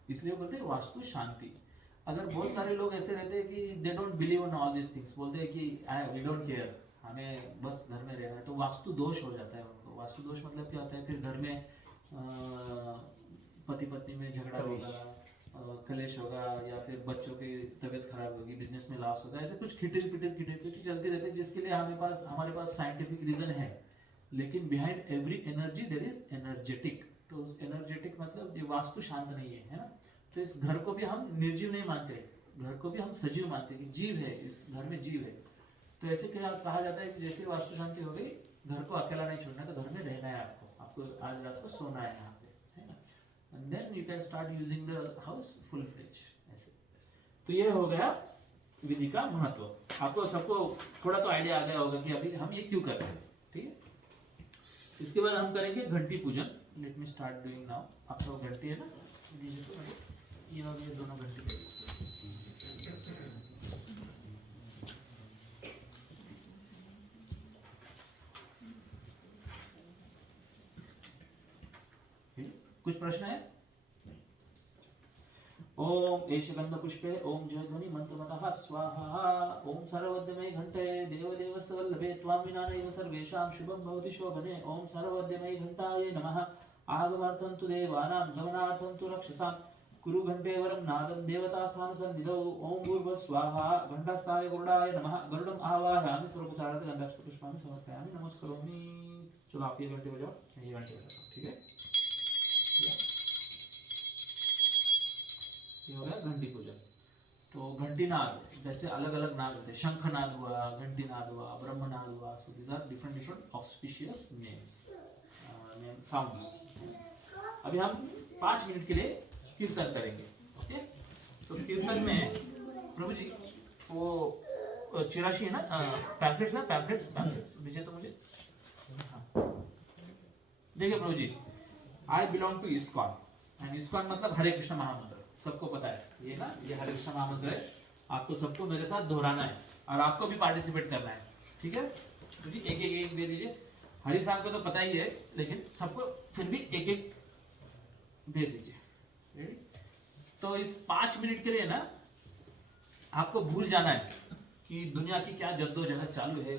इसलिए बोलते हैं वास्तु शांति। अगर बहुत सारे लोग ऐसे रहते हैं कि they don't believe in all this things, बोलते हैं कि वी डोंट केयर, हमें बस घर में रहना है, तो वास्तु दोष हो जाता है उनको। वास्तु दोष मतलब क्या होता है, फिर घर में पति पत्नी में झगड़ा होगा, कलेश होगा, या फिर बच्चों की तबीयत खराब होगी, बिजनेस में लॉस होगा, ऐसे कुछ खिटिर पिटिर चलती रहती है, जिसके लिए हमारे पास साइंटिफिक रीजन है। लेकिन behind every energy there is energetic. तो उस एनर्जेटिक मतलब ये वास्तु शांत नहीं है ना। तो इस घर को भी हम निर्जीव नहीं मानते, घर को भी हम सजीव मानते हैं कि जीव है, इस घर में जीव है। तो ऐसे कहा जाता है कि जैसे वास्तु शांति हो गई, घर को अकेला नहीं छोड़ना, तो घर में रहना है आपको आज रात को सोना है यहाँ पे, है ना। And then you can start using the house full fledge ऐसे। तो ये हो गया विधि का महत्व। आपको सबको थोड़ा तो आइडिया आ गया होगा कि अभी हम ये क्यों कर रहे हैं, ठीक है। इसके बाद हम करेंगे घंटी पूजन। Let me start doing now. आपका घंटी है ना, ये और ये दोनों घंटी कुछ प्रश्न है? ओम एषगंध पुष्पे ओम जयध्वनि मंत्रमतः स्वाहा। ओम सर्वद्यमय घंटे देवदेव सवल्लभे त्वां विना नैव सर्वेषां शुभं भवति शोभने। ओम सर्वद्यमय घंटाय नमः। आगमार्थं तु देवानां गमनार्थं तु रक्षसां। कुरु घंटे वरं नादं देवतास्थान सन्निधौ। ओम भूर्भुवः स्वाहा। घंटास्थाय गरुडाय नमः। गरुडम् आवाहयामि सर्वोपचारार्थ गंधाक्षत पुष्पाणि समर्पयामि नमस्करोमि। चलो आप ये घंटे बजाओ, ये घंटे बजाओ, ठीक है। ये हो गया घंटी पूजन। तो घंटी नाद, जैसे अलग अलग नाद होते हैं, शंख नाद हुआ, घंटी नाद हुआ, ब्रह्म नाद हुआ। So these are different auspicious names, sounds. अभी हम 5 मिनट के लिए कीर्तन करेंगे, ओके। तो कीर्तन में प्रभु जी वो 84 है ना पैम्फलेट्स ना, पैम्फलेट्स दीजिए तो मुझे। देखिए प्रभु जी, I belong to ISKCON, and ISKCON मतलब हरे कृष्ण महामंत्र, सबको पता है ये ना, ये हरे कृष्ण महामंत्र है। आपको सबको मेरे साथ दोहराना है और आपको भी पार्टिसिपेट करना है, ठीक है। तो जी एक एक दे दीजिए। हरि साहब को तो पता ही है, लेकिन सबको फिर भी एक एक दे दीजिए। तो इस 5 मिनट के लिए ना आपको भूल जाना है कि दुनिया की क्या जद्दोजहद चालू है,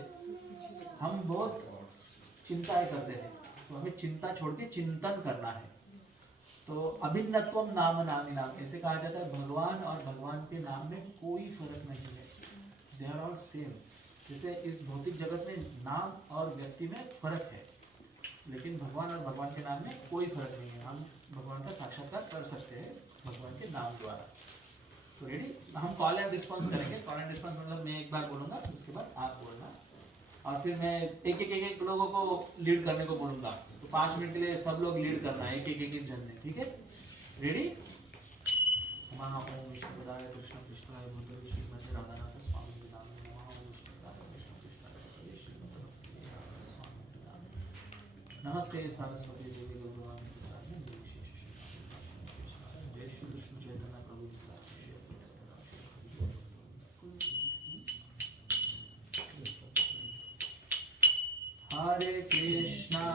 हम बहुत चिंताएं करते हैं, तो हमें चिंता छोड़ के चिंतन करना है। तो अभिन्नत्वम नाम नामी नाम, ऐसे कहा जाता है भगवान और भगवान के नाम में कोई फर्क नहीं है, दे आर ऑल सेम। जैसे इस भौतिक जगत में नाम और व्यक्ति में फर्क है, लेकिन भगवान और भगवान के नाम में कोई फर्क नहीं है। हम भगवान का साक्षात्कार कर सकते हैं भगवान के नाम द्वारा। तो रेडी, हम कॉल एंड रिस्पॉन्स करेंगे। कॉल एंड रिस्पॉन्स मतलब मैं एक बार बोलूंगा, उसके बाद आप बोलना, और फिर मैं एक लोगों को लीड करने को बोलूंगा। तो 5 मिनट के लिए सब लोग लीड करना है, एक जन ने, ठीक है? रेडी? नमः ओम विष्णुपदाय कृष्ण कृष्णाय भूदेव श्रीमते राधानाथ स्वामी नाम नमः ओम विष्णुपदाय कृष्ण कृष्णाय श्रीमते राधानाथ स्वामी नाम नमस्ते सरस्वती देवी गौरवाणी प्रसाद निर्विशेष जय श्री कृष्ण चैतन्य प्रभु हरे कृष्णा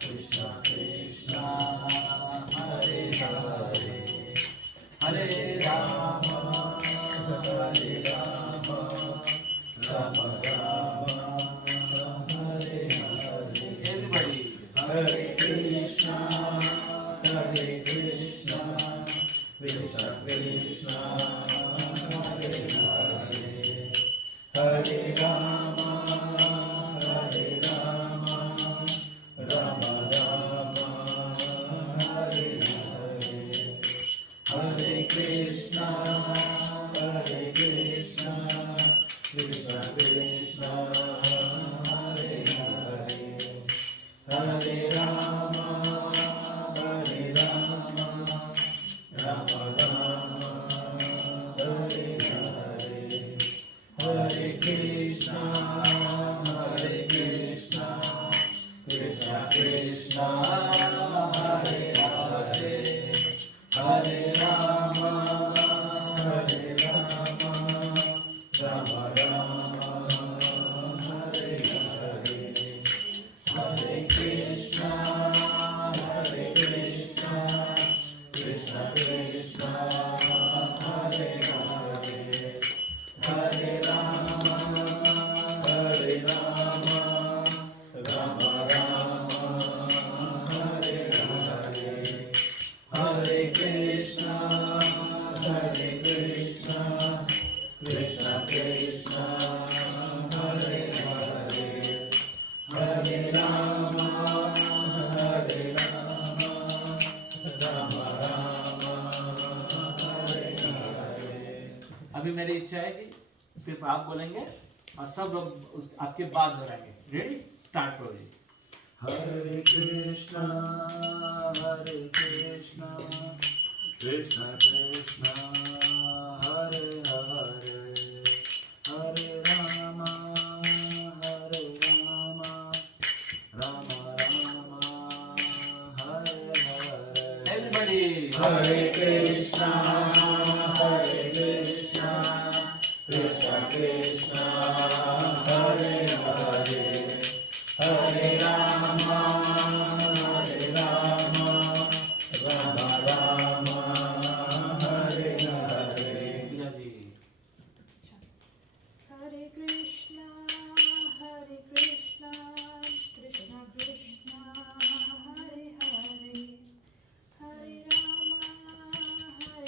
कृष्णा कृष्णा हरे हरे हरे राम राम राम हरे हरे। Everybody, हरे कृष्णा कृष्णा कृष्णा हरे हरे हरे राम राम राम हरे हरे हरे कृष्णा कृष्णा कृष्णा हरे हरे हरे राम राम राम हरे हरे हरे कृष्णा कृष्णा कृष्णा हरे हरे हरे राम राम राम हरे हरे हरे कृष्णा कृष्णा कृष्णा हरे हरे हरे राम राम राम हरे हरे हरे कृष्णा कृष्णा कृष्णा हरे हरे हरे राम राम हरे हरे। अभी मेरी इच्छा है कि सिर्फ आप बोलेंगे और सब लोग आपके बाद दोहराएंगे। रेडी, स्टार्ट करो जी। हरे कृष्णा कृष्णा कृष्णा हरे हरे हरे राम राम हरे हरे। Everybody, हरे कृष्णा कृष्णा कृष्णा हरे हरे हरे राम राम राम हरे हरे। प्रिया जी। हरे कृष्णा कृष्णा कृष्णा हरे हरे हरे राम राम हरे हरे।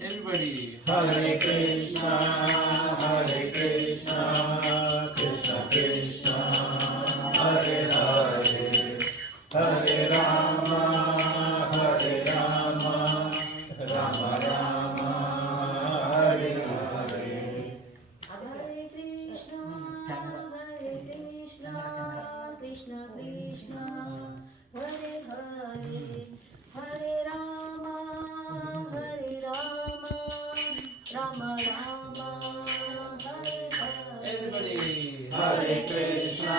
Everybody, हरे कृष्णा कृष्णा कृष्णा हरे हरे हरे राम राम राम हरे हरे। हरे कृष्णा कृष्ण कृष्ण हरे हरे हरे राम राम राम हरे हरे। everybody, हरे Krishna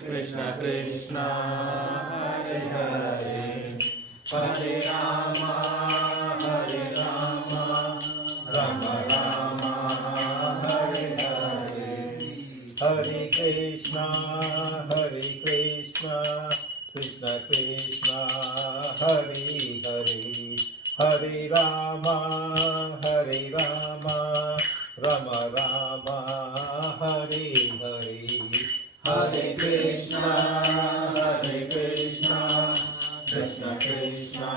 Krishna Krishna Hare Hare Hare Ram Ram Ram Hare Hare Hare Krishna Krishna Krishna Krishna Hare Hare Hare Rama, Rama Rama, Hare Hare, Hare Krishna, Krishna Krishna,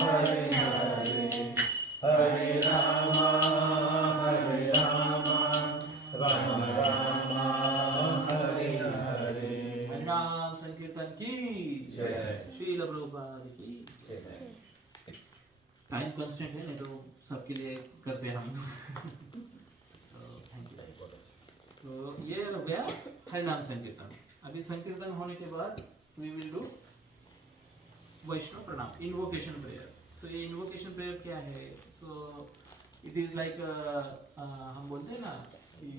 Hare Hare, Hare Rama, Rama Rama, Hare Hare. हरिनाम संकीर्तन की जय। श्रील प्रभुपाद की टाइम कांस्टेंट है, नहीं तो सबके लिए करते हैं हम। So, thank you. तो ये हो गया हरिनाम संकीर्तन। अभी संकीर्तन होने के बाद we will do वैष्णव प्रणाम, इन्वोकेशन प्रेयर। तो ये इन्वोकेशन प्रेयर क्या है? सो इट इज लाइक हम बोलते हैं ना कि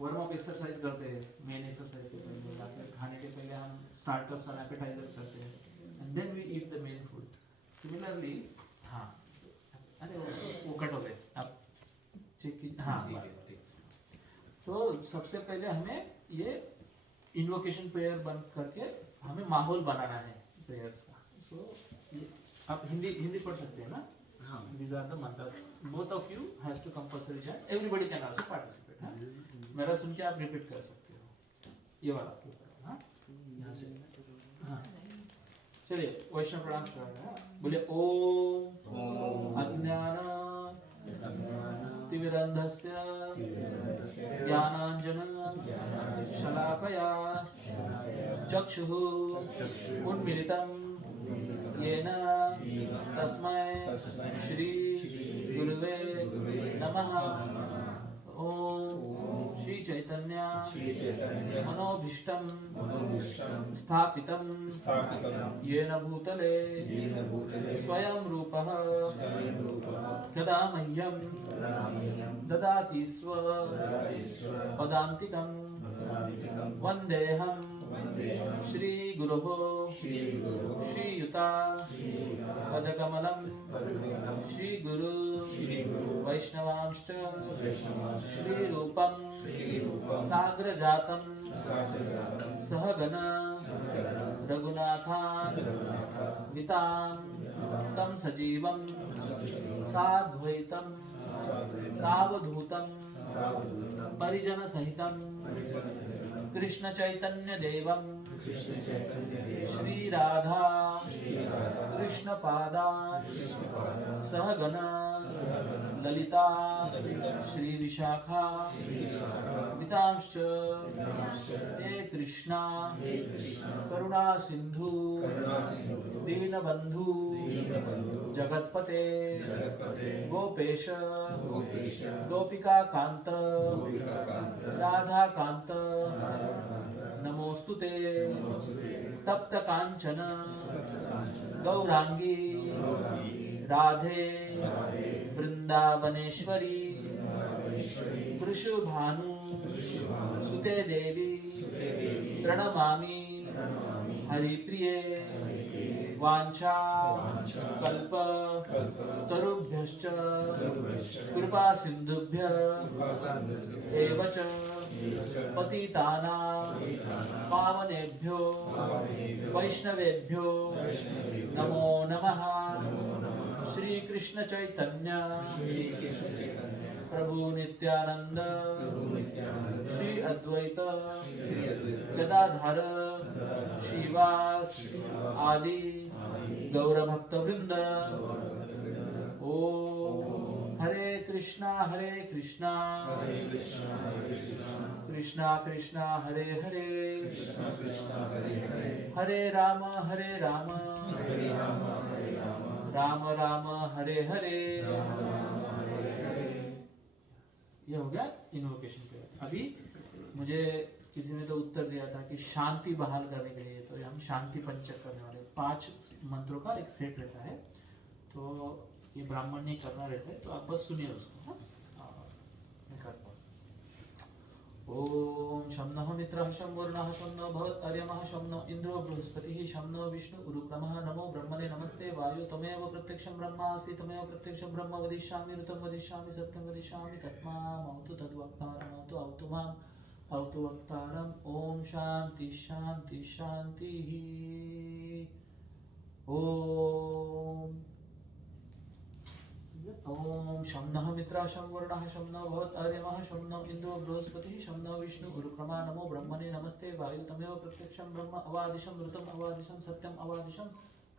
वार्म अप एक्सरसाइज करते हैं मेन एक्सरसाइज के पहले, या फिर खाने के पहले हम स्टार्टअप्स और एपेटाइजर करते हैं and then we eat the main food. Similarly हाँ, अरे वो कट हो गए आप, ठीक हाँ ठीक है। तो सबसे पहले हमें ये इन्वोकेशन प्रेयर बंद करके हमें माहौल बनाना है प्रेयर्स का। सो आप हिंदी पढ़ सकते हैं ना? हाँ। These are the mantras. Both of you has to compulsory chant. Everybody can also participate. हाँ? मेरा सुन के आप रिपीट कर सकते हो। ये वाला हाँ, यहाँ से हाँ। चलिए वैष्णव प्रणाम शुरू है। बोले ओम अज्ञान तिमिरन्धस्य ज्ञानाञ्जन शलाकया चक्षुः उन्मीलितं येन तस्मै श्री गुरुवे नमः। ओम श्री चैतन्य मनोभीष्टं स्थापितं येन भूतले स्वयं रूपः कदा मह्यं ददाति स्व पदान्तिकं वन्देऽहं श्रीगुरोः श्रीयुता पदकमलं श्रीगुरु वैष्णवांश्च श्रीरूपं साग्रजातं सहगण रघुनाथान्वितां तं सजीवं साद्वैतं सावधूतं परिजनसहितं कृष्ण चैतन्य देवं श्री राधा कृष्ण पादान् सहगण ललिता श्री विशाखा वितांश्च हे कृष्णा करुणा सिंधु दीनबंधु जगतपते गोपेश गोपिका कांत राधा कांत नमोस्तुते तप्त कांचन गौरांगी राधे वृंदावनेश्वरी वृषभानु सुते देवी प्रणमामि हरिप्रिये वाञ्छा कल्प तरुभ्यश्च कृपा सिन्धुभ्य एव च पतितानां पावनेभ्यो वैष्णवेभ्यो नमो नमः। श्री कृष्ण चैतन्य प्रभु नित्यानंद श्री अद्वैत गदाधर श्रीवास आदि गौर भक्त वृंद। ओम हरे कृष्णा कृष्णा कृष्णा हरे हरे हरे राम राम राम हरे हरे। ये हो गया इन्वोकेशन प्रेयर। अभी मुझे किसी ने तो उत्तर दिया था कि शांति बहाल करने के लिए, तो हम शांति पंचक करने वाले 5 मंत्रों का एक सेट रहता है, तो ये ब्राह्मण ने करना रहता है, तो आप बस सुनिए उसको। हाँ, मैं करता हूँ। ओम शं नः मित्रः शं वरुणः शं नो भवत्वर्यमः शं नो इन्द्रो बृहस्पतिः शं नो विष्णु उरुक्रमः। नमो ब्रह्मणे नमस्ते वायु त्वमेव प्रत्यक्षं ब्रह्मासि त्वमेव प्रत्यक्षं ब्रह्म वदिष्यामि ऋतं वदिष्यामि सत्यं वदिष्यामि तत्मामवतु तद्वक्तारमवतु अवतु माम् अवतु वक्तारम्। ओम शांति शांति शांतिः। ओम ओम शं नः मित्रः शं वर्णः शं नः भवतार्यमः शं नः इन्द्रो बृहस्पतिः शं नः विष्णु गुरुक्रमा नमो ब्रह्मणे नमस्ते वायु तमेव प्रत्यक्षं ब्रह्म अवादिशं ऋतम् अवादिशं सत्यम् अवादिशं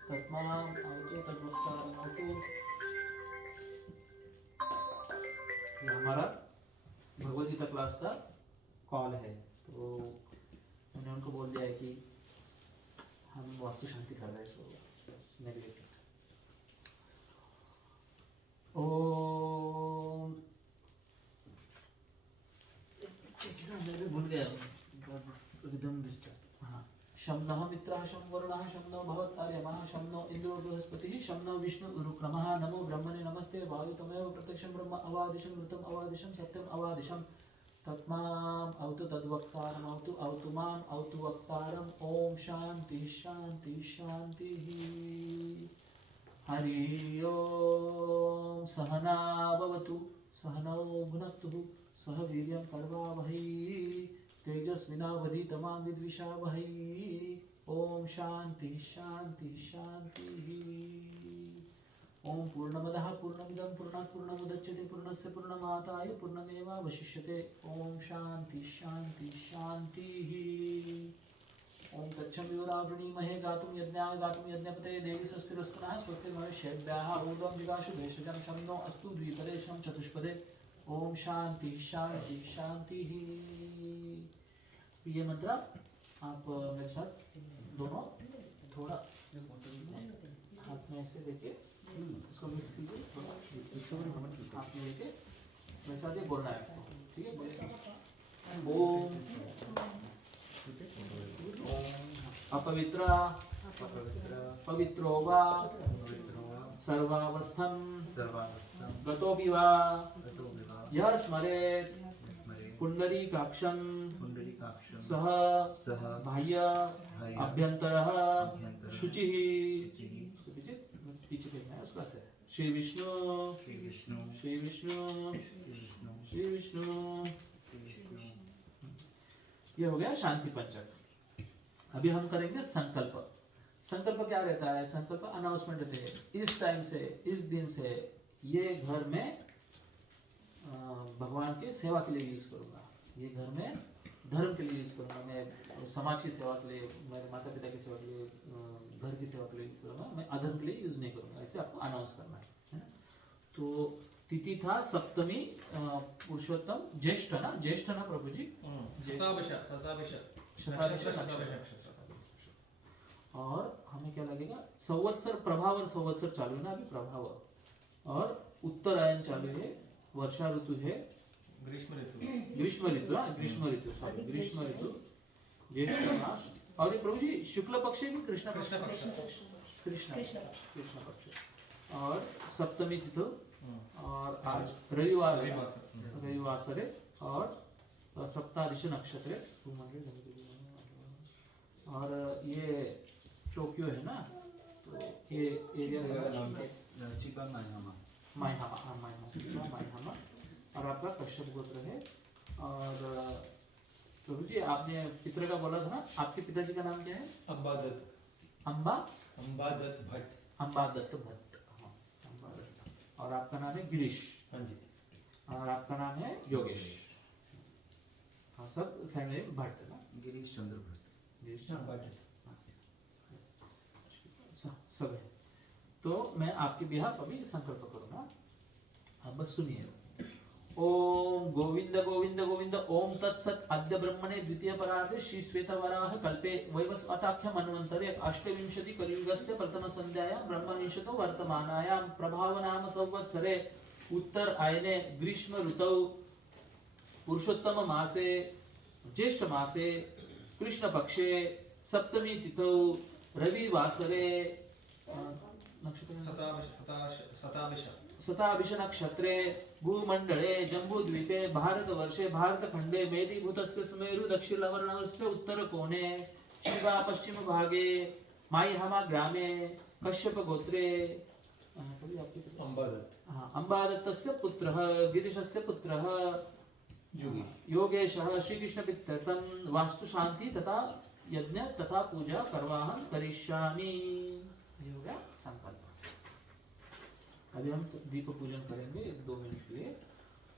तत्माम् अवतु तद्वक्तारम् अवतु। ये हमारा भगवद गीता क्लास का कॉल है, तो मैंने उनको बोल दिया है कि हम वास्तु शांति कर रहे हैं, तो नेगलेक्ट। ओम मैं भी भूल गया, रिदम डिस्टर्ब। हाँ, शं नः मित्रः शं वरुणः शं नः भवतार्यमः शं नः इन्द्रो बृहस्पतिः शं नः विष्णु गुरुक्रमः नमो ब्रह्मणे नमस्ते वायु तमेव प्रत्यक्षं ब्रह्म अवादिशं ऋतम् अवादिशं सत्यम् अवादिशं तत्माम् अवतु तद्वक्तारम् अवतु अवतु माम् अवतु वक्तारम्। ओम शांति शांति शांतिः। हरि ओम सहना भवतु सहनौ भुनक्तु सह वीर्यं कर्वावहै तेजस्विनावधीतमां विद्विषावहै। ओम शांति शांति शांतिः। ओम पूर्णमदः पूर्णमिदं पूर्णात् पूर्णमुदच्यते पूर्णस्य पूर्णमादाय पूर्णमेवावशिष्यते। ओम शांति शांति शांतिः। ओम तच्छं योरावृणीमहे गातुं यज्ञाय गातुं यज्ञपते देवी स्वस्तिरस्तुनः स्वस्तिर्मनुष्येभ्यः ऊर्ध्वं जिगाशु भेषजं शं नो अस्तु द्विपदे शं चतुष्पदे। ओम शांति शांति शांतिः। ये मंत्र आप मेरे साथ दोनों थोड़ा हाथ में ऐसे लेके इसको मिक्स कीजिए, थोड़ा हाथ में लेके मेरे साथ ये बोलना है, ठीक है। ओम अपवित्र पवित्रो वा सर्वावस्थं गतोऽपि वा यः स्मरेत् पुण्डरीकाक्षं सह बाह्य अभ्यंतरः शुचिः। पीछे देखना है उसका से श्री विष्णु श्री विष्णु श्री विष्णु श्री विष्णु। ये हो गया शांति पंचक। अभी हम करेंगे संकल्प। संकल्प क्या रहता है? संकल्प अनाउंसमेंट रहते हैं, इस टाइम से इस दिन से ये घर में भगवान की सेवा के लिए यूज करूंगा, ये घर में धर्म के लिए यूज करूंगा, मैं समाज की सेवा के लिए, मेरे माता पिता की सेवा के लिए, घर की सेवा के लिए यूज करूंगा, मैं अधर्म के लिए यूज नहीं करूंगा। ऐसे आपको अनाउंस करना है ना। तो तिथि था सप्तमी पुरुषोत्तम ज्येष्ठ ना, ज्येष्ठ ना प्रभु जी, और हमें क्या लगेगा? संवत्सर प्रभावर, संवत्सर चालू है ना अभी, प्रभाव, और उत्तरायण चालू है, वर्षा ऋतु है, ग्रीष्म ऋतु, ग्रीष्म ऋतु सॉरी ग्रीष्म ऋतु, ज्येष्ठ मास, और ये प्रभु जी शुक्ल पक्ष है कि कृष्ण पक्ष? कृष्ण पक्ष। और सप्तमी तिथि, और आज रविवार है, रविवार है, और सप्तादश नक्षत्र है, और ये टोक्यो है ना, तो ये एरिया मायहामा, और आपका कश्यप गोत्र है। और प्रभु जी आपने पितर का बोला था ना, आपके पिताजी का नाम क्या है? अंबादत्त भट्ट। अंबादत्त भट्ट, हाँ, अंबादत्त। और आपका नाम है गिरीश? हाँ जी। और आपका नाम है योगेश? हाँ, सब फैमिली भट्ट ना, गिरीश चंद्र भट्ट, गिरीश भट्ट सब है। तो मैं आपके बिहाफ अभी संकल्प करूंगा, आप बस सुनिए। ओम गोविंद गोविंद गोविंद। ओम तत्सत्। अद्य ब्रह्मणे द्वितीय परार्धे श्री श्वेतवराह कल्पे वैवस्वताख्य मन्वन्तरे अष्टविंशति कलियुगस्य प्रथम संध्यायां ब्रह्मनिषतो वर्तमानायां प्रभाव नाम संवत्सरे उत्तर आयने ग्रीष्म ऋतौ पुरुषोत्तम मासे ज्येष्ठ मासे कृष्ण पक्षे सप्तमी तिथौ रविवासरे शताभिष नक्षत्रे भूमंडले जम्बूद्वीपे भारतवर्षे भारतखंडे मेदिभूतस्य सुमेरु दक्षिणवर्णस्य उत्तरकोणे शिवा पश्चिम भागे मायहामा ग्रामे कश्यप गोत्रे अंबादत्तस्य पुत्रः गिरीशस्य पुत्रः योगेशः श्रीकृष्णपितृतं वास्तु शांति तथा यज्ञ तथा पूजा करवाहं करिष्यामि। ये हो गया संकल्प। अभी हम दीप पूजन करेंगे 2 मिनट के लिए।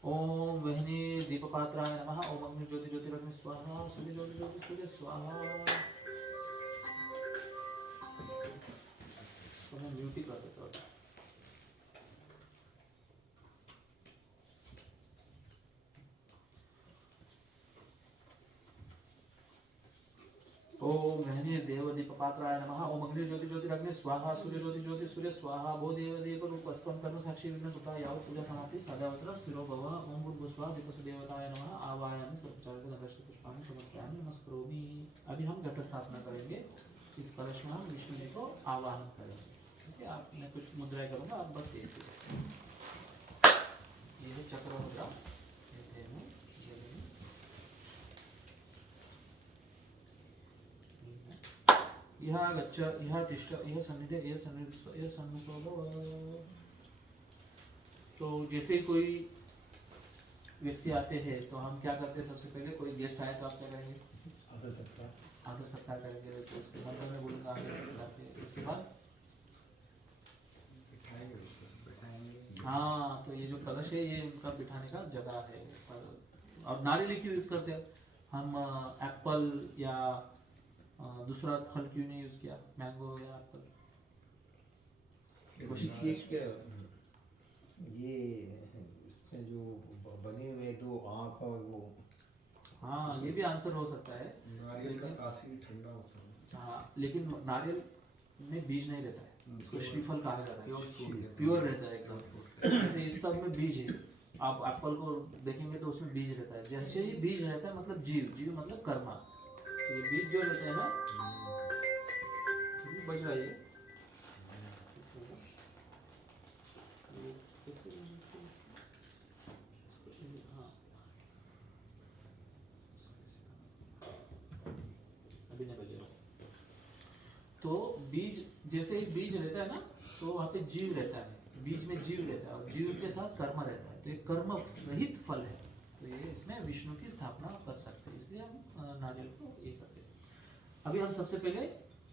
ओम वहनी दीपपात्राय नमः। ओम अग्नि ज्योति ज्योतिरग्नि स्वाहा। सूर्य ज्योति ज्योति सूर्य स्वाहा। तो मैं म्यूट ही कर देता हूँ। ओम वहनी देव दीपपात्राय नमः। ओम अग्नि ज्योति ज्योतिरग्नि स्वाहा। सूर्य ज्योति ज्योति सूर्य स्वाहा। भो देव देव रूप स्तम कर्म साक्षी विघ्न सुता यावत् पूजा समाप्ति साधावत्र स्थिरो भव। ओम भूर्भुवस्वाहा दीपस्य देवताय नमः। आवाहयामि सर्वोपचारित गंधर्व पुष्पाणि समर्पयामि नमस्करोमि। अभी हम घट स्थापना करेंगे। इस कलश में हम विष्णु जी को आवाहन करेंगे। ठीक है, आप मैं कुछ मुद्राएं करूंगा, आप बस देखिए। ये है चक्र मुद्रा। यह गच्छ यह तिष्ठ यह सन्निधे यह सन्निधिस्थ यह सन्मुखो भव। तो जैसे ही कोई व्यक्ति आते हैं तो हम क्या करते हैं, सबसे पहले कोई गेस्ट आए तो आप क्या करेंगे? आदर सत्कार करेंगे। तो उसके मंत्र में बोलूंगा आदर सत्कार के। उसके बाद हाँ, तो ये जो कलश है ये उनका बिठाने का जगह है। और नारियल क्यों यूज करते हैं हम? एप्पल या दूसरा फल क्यों नहीं यूज किया? मैंगो या एप्पल? इसलिए क्या ये इसमें जो बने हुए 2 आँख और वो, हाँ, ये भी आंसर हो सकता है। नारियल का तासीर ठंडा होता है। हाँ, लेकिन नारियल में बीज नहीं रहता है, इसको श्रीफल कहा जाता है। प्योर रहता है एकदम। जैसे इस सब में बीज है। आप एप्पल को देखेंगे तो उसमें बीज रहता है। जैसे ही बीज रहता है मतलब जीव मतलब कर्मा। ये बीज जो रहते हैं ना, बज रहा है। हाँ, अभी नहीं बजेगा। तो बीज जैसे ही बीज रहता है ना, तो वहाँ पे जीव रहता है। बीज में जीव रहता है और जीव के साथ कर्म रहता है। तो ये कर्म रहित फल है। तो ये इसमें विष्णु की स्थापना कर सकते हैं, इसलिए हम नारियल को ये करते हैं। अभी हम सबसे पहले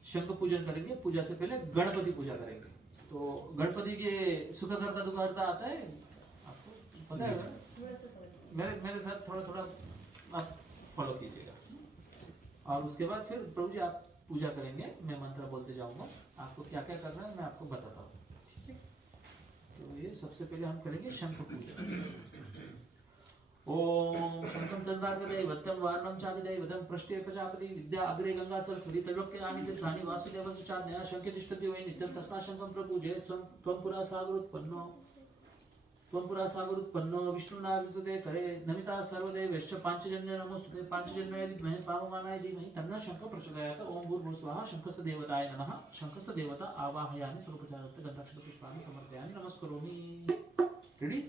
शंख पूजन करेंगे। पूजा से पहले गणपति पूजा करेंगे। तो गणपति के सुखकर्ता दुखहर्ता आता है आपको पता है? मेरे साथ थोड़ा थोड़ा आप फॉलो कीजिएगा। और उसके बाद फिर प्रभु जी आप पूजा करेंगे। मैं मंत्र बोलते जाऊंगा, आपको क्या क्या करना है मैं आपको बताता हूँ। तो ये सबसे पहले हम करेंगे शंख पूजा। ओम शंखं चंद्रार्कदैवतं वारणं चाकदैवतं पृष्ठे प्रजापति विद्या अग्रे गंगा सरस्वती त्रैलोक्य नामिते स्थाने वासुदेवस्य चान्यः शंखे तिष्ठति वै नित्यं तस्मात् शंखं प्रपूजयेत्। त्वं पुरा सागरोत्पन्नो विष्णुनाविर्तते करे नमिता सर्वदेवैश्च पांचजन्य नमोस्तुते। पांचजन्याय विद्महे पावमानाय धीमहि तन्नः शंखः प्रचोदयात्। ओम भूर्भुवस्वाहा शंखस्थ देवताय नमः। शंखस्थ देवता आवाहयामि सर्वोपचारोक्त गन्धाक्षत पुष्पाणि समर्पयामि नमस्करोमि। रेडी?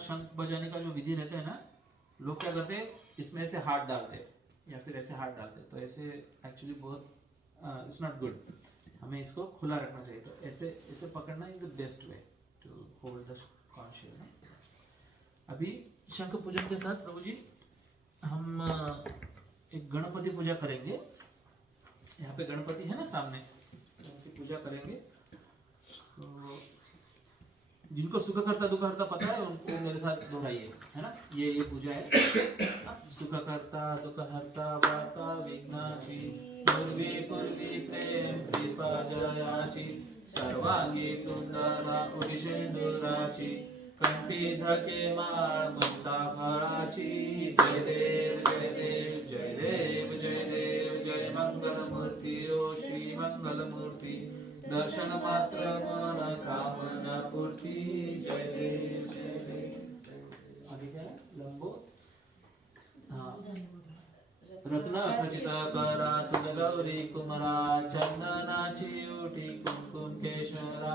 शंख बजाने का जो विधि रहता है ना, लोग क्या करते हैं इसमें ऐसे हाथ डालते हैं या फिर ऐसे हाथ डालते हैं। तो ऐसे एक्चुअली बहुत इट्स नॉट गुड। हमें इसको खुला रखना चाहिए। तो ऐसे ऐसे पकड़ना is the best way to hold the conscious. अभी शंख पूजन के साथ प्रभु जी हम एक गणपति पूजा करेंगे। यहाँ पे गणपति है ना सामने, उनकी पूजा करेंगे। तो जिनको सुखकर्ता दुखहर्ता पता है उनको मेरे साथ दोहराइए, है ना। ये पूजा है। सुखकर्ता दुखहर्ता वार्ता विघ्नाची पूर्वी पूर्वी प्रेम कृपा जयाची सर्वांगी सुंदरा उदिशेंदुराची कंठी झके माळ मुक्ता फळाची। जय देव जय देव जय देव जय देव जय मंगल मूर्ति ओ श्री मंगल मूर्ति दर्शन मात्र मन कामना पूर्ति। जय देव जय देव। आगे क्या है? लंबो रत्न खचित करा तुझ गौरी कुमरा चंदनाची ओटी कुमकुम केशरा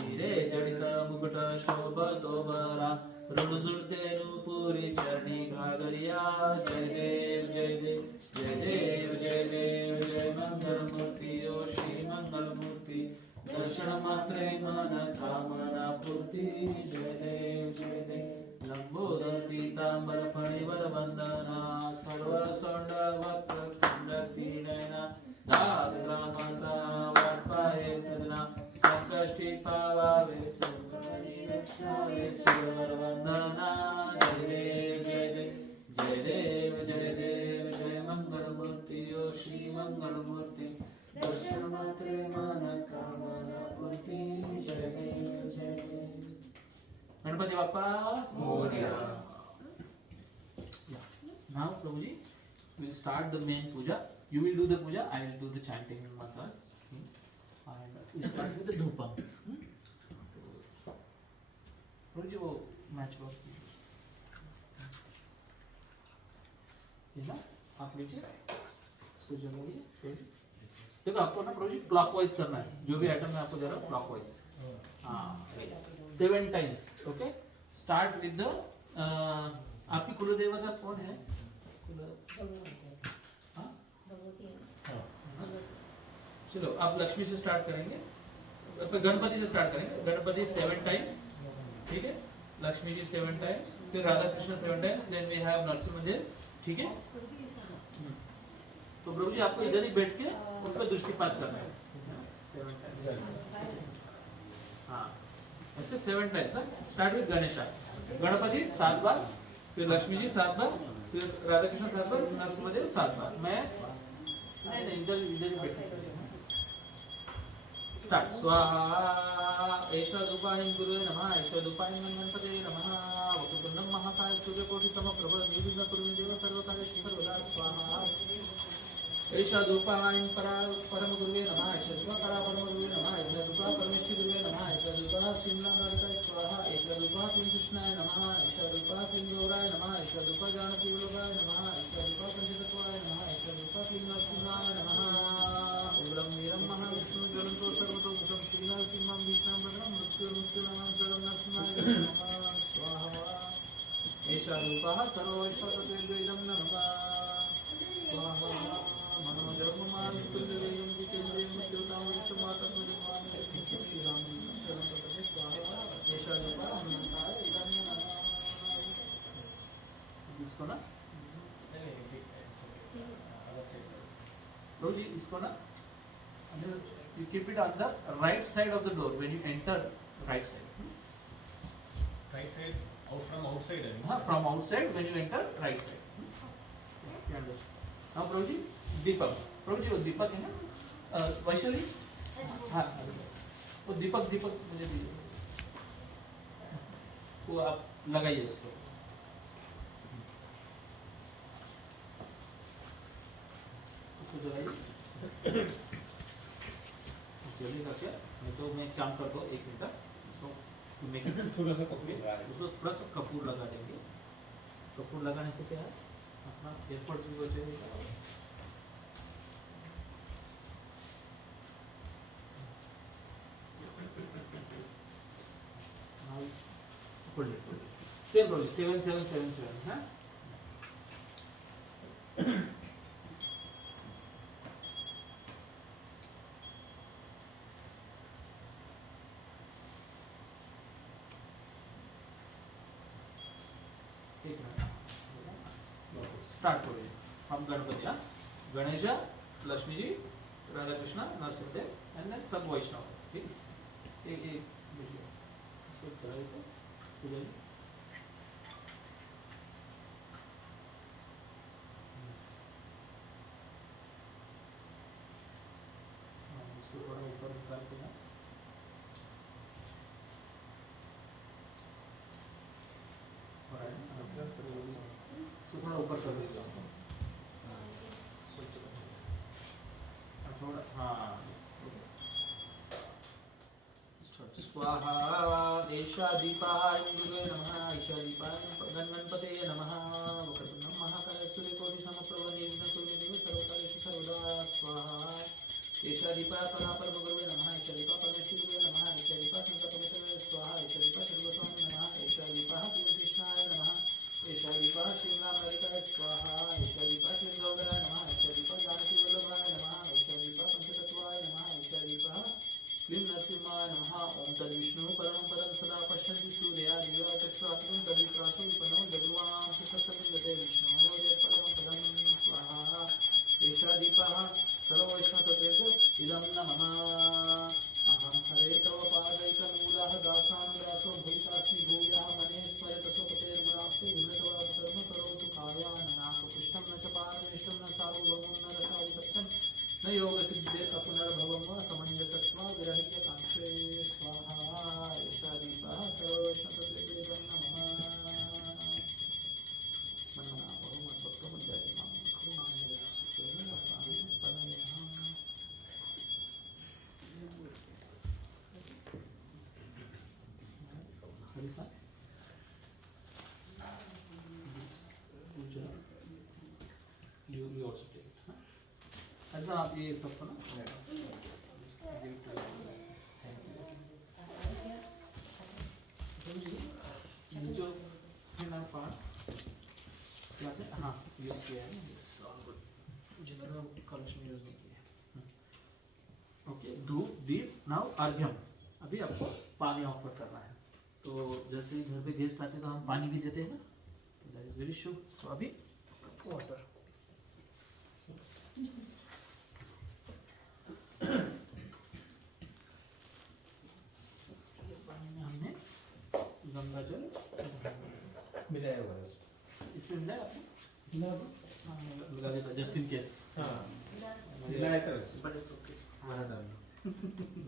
शीरे जडित मुकुट शोभतोबरा ऋणुसुरते नूपुरी चरणी घागरिया जय देव जय देव जय देव जय देव जय मंगल मूर्ति ओ श्री मंगल मूर्ति दर्शन मात्रे मन कामना पूर्ति जय देव लंबोदर पीतांबर फणिवर वंदना सर्व सौंड वक्र खंड तीनैना दास्त्रा मासा वाटपाये सदना संकष्टी पावावे रक्षावे सुरवर वंदना जय देव जय देव जय देव जय देव जय मंगल मूर्ति ओ श्री मंगल मूर्ति दर्शन मात्रे मन कामना पूर्ति जय देव जय देव Ganpati Bappa Morya. Now Prabhuji will start the main puja. You will do the puja, I will do the chanting mantras. And we start with the dhupam. Prabhuji वो मैच वर्क आप लीजिए इसको जमाइए। देखो आपको ना प्रभु जी क्लॉकवाइज करना है, जो भी आइटम मैं आपको दे रहा हूँ क्लॉकवाइज। हाँ 7 times। Okay start with the आपकी कुल देवता कौन है? चलो आप लक्ष्मी से स्टार्ट करेंगे, गणपति से स्टार्ट करेंगे। गणपति 7 times, ठीक है, लक्ष्मी जी 7 times, फिर Radha Krishna 7 times, then we have Narsinghdev, ठीक है। तो प्रभु जी आपको इधर ही बैठ के उन पर दृष्टिपात करना है 7 times। हाँ ऐसे 7 times। Start with Ganesha, Ganpati 7 बार, फिर लक्ष्मी जी 7 बार, फिर राधा कृष्ण 7 बार, नरसिंहदेव 7 बार। मैं नहीं इधर इधर बैठ सकता। स्टार्ट। स्वाहा एषा धूपायं गुरुवे नमः, एषा धूपायं गणपतये नमः, वक्रतुण्डं महाकाय सूर्यकोटि समप्रभ निर्विघ्नं कुरु देव सर्वकार्येषु सर्वदा स्वाहा। एषा धूपायं परम गुरुवे नमः, एषा धूपा परा परम गुरुवे नमः, एषा धूपा परमेष्टि गुरुवे नमः, एषा धूपा शिमलानारकाय स्वाहा, एषा धूपा किं कृष्णाय नमः, एषा धूपा किं गौराय नमः, एषा धूपा जानकी वल्लभाय नमः, एषा धूपा पंचतत्वाय नमः, एषा धूपा किं नरसिंहाय नमः। उग्रं वीरं महाविष्णु ज्वलन्तो सर्वतोमुखं श्रीनरसिंहं विष्णुं भद्रं मृत्युर्मुक्तिनां शरणं नरसिंहाय नमः स्वाहा। एषा धूपः सर्वैश्वर्यद्वैतं नमः स्वाहा। इसको ना जी इसको ना you keep it on the right side of the door when you enter right side. Right side, out from outside. From outside when you enter right side. You understand? Now प्रभु जी दीपक, प्रभु जी वो दीपक है ना वैशाली, हाँ वो दीपक मुझे दीजिए, वो आप लगाइए उसको। जलाइए जलेगा क्या? नहीं तो मैं काम करता हूँ 1 मिनट उसको थोड़ा सा कपूर लगा देंगे। कपूर लगाने से क्या है अपना एयरपोर्ट भी हो जाएगा। सेम प्रोजेक्ट 7777 है। स्टार्ट करो हम गणपति, गणेश, लक्ष्मी जी, राधा कृष्णा, नरसिंहदेव एंड देन सब वैष्णव। ठीक एक इसको थोड़ा ऊपर निकाल के ना थोड़ा ऊपर कर देगा थोड़ा। हाँ स्वाहा एषा दीपाय गुरुवे नमः, एषा दीपाय गणपतये नमः, वक्रतुण्डं महाकाय सूर्यकोटि समप्रभ निर्विघ्नं कुरु देव सर्वकार्येषु सर्वदा स्वाहा। एषा दीपाय परा परम गुरुवे नमः, एषा दीपा परमेष्टि गुरुवे नमः, एषा दीपा संकल्प this one. This puja. You also take it. हाँ? ऐसा आप ये सबको ना give it to you. Thank you. ये जो है पार्ट क्या थे? हाँ यूज़ किया है this all good. जिन्होंने कॉलेज में यूज़ नहीं किया है. ओके धूप दीप नाउ अर्घ्यम. अभी आपको पानी ऑफर करना है. तो जैसे ही घर पे गेस्ट आते हैं तो हम पानी भी देते हैं ना. दैट इज वेरी शुभ. तो अभी वाटर. पानी में हमने गंगा जल मिलाया हुआ है इसमें मिलाया आपने. हाँ, लगा देता जस्ट इन केस. मिलाया था वैसे बट इट्स ओके. वहाँ डाल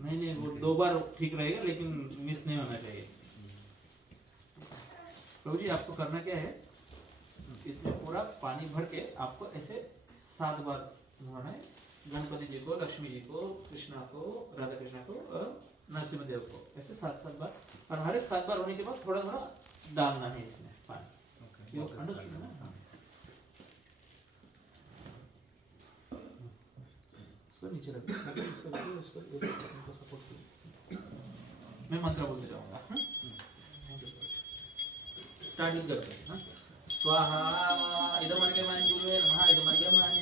नहीं वो 2 बार ठीक रहेगा लेकिन मिस नहीं होना चाहिए. प्रभु जी आपको करना क्या है, इसमें पूरा पानी भर के आपको ऐसे 7 बार नहाना है. गणपति जी को, लक्ष्मी जी को, कृष्णा को, राधा कृष्णा को और नरसिंह देव को ऐसे 7 बार. और हर एक 7 बार होने के बाद थोड़ा थोड़ा डालना है इसमें पानी. You understood ना? इसको नीचे रख दो. इसको रखिए, इसको सपोर्ट कीजिए. मैं मंत्र बोलते जाऊंगा. स्टार्टिंग करते हैं. हाँ स्वाहा इदमर्घ्यमान् गुरुवे नमः. इदमर्घ्यमान्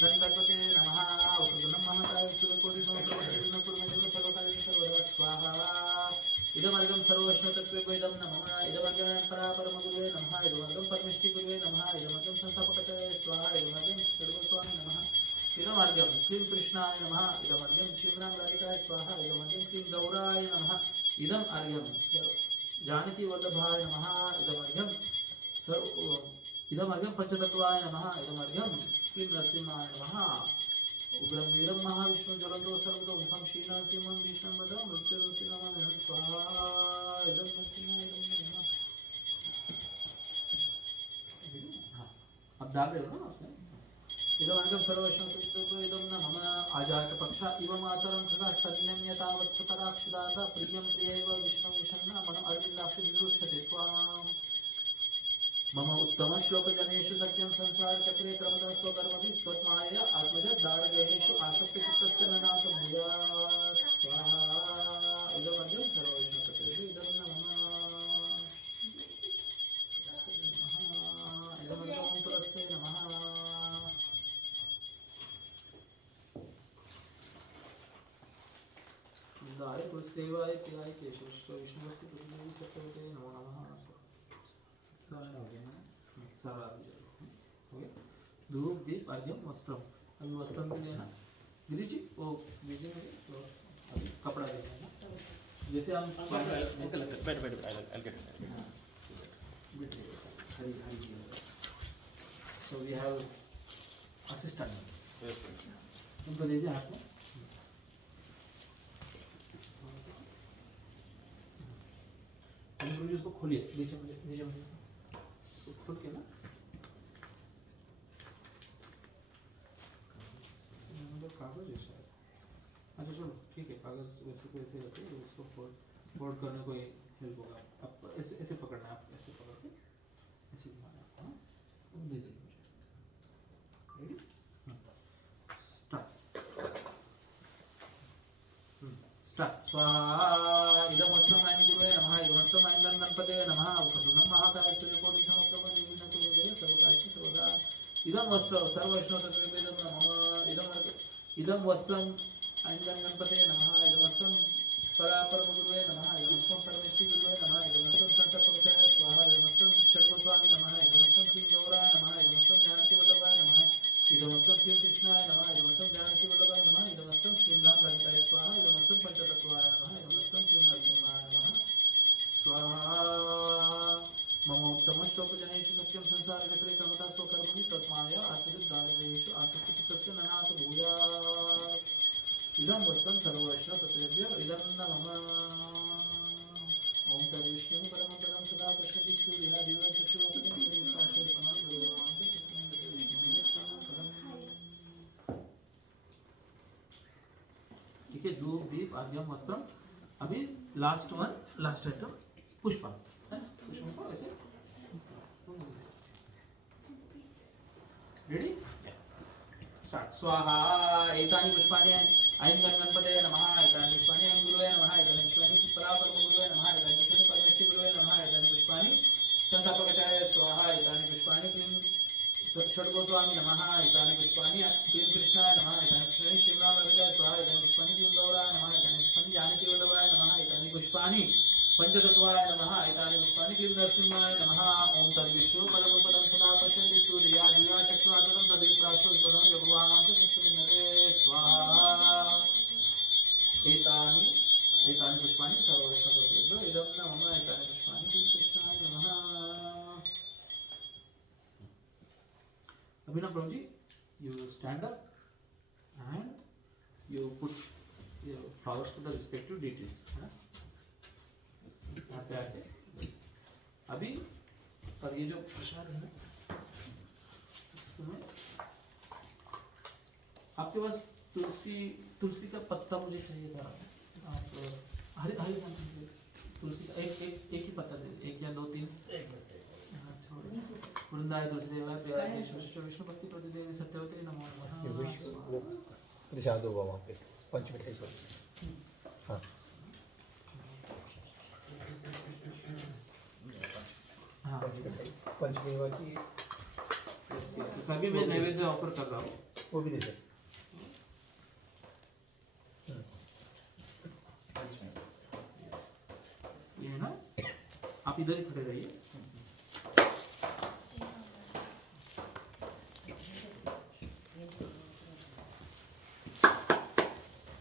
गणपते नमः. औषधं महाकाय सूर्यकोटि समप्रभं कुर्मः सर्वकार्येषु सर्वदा स्वाहा. इदमर्घ्यं सर्ववैष्णवतत्त्वेभ्यो नमः. इदमर्घ्यं परापरम गुरुवे नमः. इदमर्घ्यं परमेष्टि गुरुवे नमः. इदमर्घ्यं संस्थापकतये स्वाहा. इदमर्घ्यं सर्वस्वामी नमः. इदमर्घ्यं क्लीं कृष्णाय नमः. इदमर्घ्यं श्रीराम राधिकाय स्वाहा. इदमर्घ्यं क्लीं गौराय नमः. इदम अर्घ्यं जानकी वल्लभाय नमः. इदमर्घ्यं पंचतत्वाय नमः. इदमर्घ्यं क्लीं नरसिंहाय नमः. उग्रं वीरं महाविष्णु ज्वलन्तो सर्वतो मुखं श्रीनरसिंहं विष्णुं वदं मृत्युरूपी नमः स्वाहा. इदं नरसिंहाय नमः. हाँ अब डाल रहे हो ना उसमें. इदमर्घ्यं सर्ववैष्णवतत्त्वेभ्यो इदं नमः. आजातपक्षा इव मातरं खगास्तन्यं यथा वत्सपराक्षुदाता प्रियं प्रियैव विष्णुं विषण्णा मन अरविन्दाक्षुदिवक्षते त्वाम्. मम उत्तम श्लोक जनेषु सत्यं संसार चक्रे क्रमतः स्वकर्मभिः त्वत्मायया आत्मज दारगेहेषु आशक्ति चित्तस्य ननाथ भूयात् स्वाहा. इदमर्घ्यं सर्ववैष्णवतत्त्वेभ्यो इदं नमः. इदमर्घ्यं तुलस्यै नमः. दाय तुलसीदेवाय प्रियाय केशवश्च विष्णुभक्ति प्रतिदेवी सत्यवते नमो नमः. सारा हो गया ना. सारा हो गया. धूप दीप अर्घ्यम वस्त्रम. अभी वस्त्रम भी लेना. गिरी जी वो दीजिए मुझे. अभी कपड़ा देना है ना. जैसे हम Hari ji. So we have assistants. उनको दीजिए हाथ में. उसको खोलिए. नीचे खोल के ना. कागज है शायद. अच्छा चलो ठीक है. कागज वैसे को ऐसे रखिए. उसको फोल्ड करने को हेल्प होगा. आप ऐसे ऐसे पकड़ना है. आप ऐसे पकड़ के ऐसे घुमाना है. हाँ दे दीजिए मुझे. रेडी. स्टार्ट. स्वाहा. इदमस्त्रमायं गुरुवे नमः. इदमस्त्रमायं गणपते नमः. औषधं महाकाय सूर्यकोटि समप्रभं निर्विघ्नं कुरु देव सर्वकार्येषु सर्वदा. इदं वस्त्रं सर्ववैष्णवतत्त्वेभ्यो नमः. इदं वस्त्रं ऐं गणपते नमः. इदमस्त्रं परापरम गुरुवे नमः. इदमस्त्रं परमेष्टि गुरुवे नमः. इदमस्त्रं संस्थापकाय स्वाहा. इदमस्त्रं षड्गोस्वामी नमः. इदमस्त्रं क्लीं गौराय नमः. इदमस्त्रं जानकी वल्लभाय नमः. इदमस्त्रं क्लीं कृष्णाय नमः. इदमस्त्रं जानकी वल्लभाय नमः. इदमस्त्रं श्रीराम राधिकाय स्वाहा. इदमस्त्रं पंचतत्वाय नमः. इदमस्त्रं क्लीं नरसिंहाय नमः स्वाहा. मम उत्तम श्लोक जनेषु सत्यं संसार चक्रे क्रमतः स्वकर्मभिः त्वत्मायया आत्मज दारगेहेषु आसक्ति चित्तस्य ननाथ भूयात्. इदं वस्त्रं सर्ववैष्णवतत्त्वेभ्यो इदं नमः. ओम तद्विष्णुः परमं पदं सदा पश्यति सूर्यादिव ठीक है. धूप दीप अर्घ्यम वस्त्रम. अभी लास्ट आइटम पुष्पम. ऊपर ऐसे रेडी स्टार्ट स्वाहा एतानि पुष्पाणि ऐं गणपतये नमः एतानि पुष्पाणि ऐं गुरुवे नमः एतानि पुष्पाणि परापरम गुरुवे नमः एतानि पुष्पाणि परमेष्टि गुरुवे नमः एतानि पुष्पाणि संस्थापकाचार्य स्वाहा एतानि पुष्पाणि क्लीं षड्गोस्वामी नमः एतानि पुष्पाणि क्लीं कृष्णाय नमः एतानि पुष्पाणि श्रीराम रविदाय स्वाहा एतानि पुष्पाणि क्लीं गौराय नमः एतानि पुष्पाणि जानकी वल्लभाय नमः एतानि पुष्पाणि पंचतत्वाय नमः एतानि पुष्पाणि क्लीं नरसिंहाय नमः ओम तद्विष्णु परमं पदं सदा पश्यन्ति सूर्या दिव्या चक्षुरातनं तद्विप्राशोत्पन्नं जगवानां च सस्मिन्नते स्वाहा एतानि पुष्पाणि सर्वैश्वर्येभ्यो इदं नमः एतानि पुष्पाणि क्लीं कृष्णाय नमः Abhinav Prabhuji, you stand up and you put your flowers to the respective deities. आते आते अभी और ये जो प्रसाद है ना इसमें आपके पास तुलसी का पत्ता मुझे चाहिए था आप हरे तुलसी का एक ही पत्ता दे एक या दो तीन वृंदाय तुलसी देवाय प्रियाय विष्णु भक्ति प्रतिदेवी सत्यवती नमो ये नमः विश्व वो प्रसाद होगा वहाँ पे पंचमिठाई पर हाँ हाँ पंचमी की सभी मैं नैवेद्य ऑफर कर रहा हूँ वो भी दे दे ये है ना आप इधर ही खड़े रहिए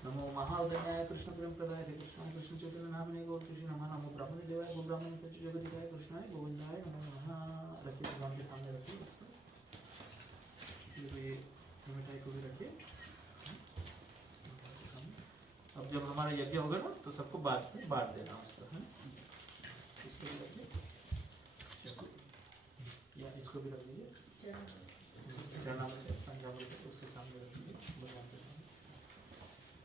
नमो महाउदयाय कृष्ण प्रेम प्रदाय कृष्णाय कृष्ण चैतन्य नामने गौर कृष्ण नमः नमो ब्राह्मण देवाय गो ब्राह्मण जगदिकाय कृष्णाय गोविंदाय नमो नमः रखिए भगवान के सामने रखिए ये मिठाई को भी रखिए अब जब हमारा यज्ञ होगा ना तो सबको बांट देना उसको है इसको भी रख लीजिए या इसको भी रख लीजिए क्या नाम है पंजाब उसके सामने रख लीजिए भगवान के सामने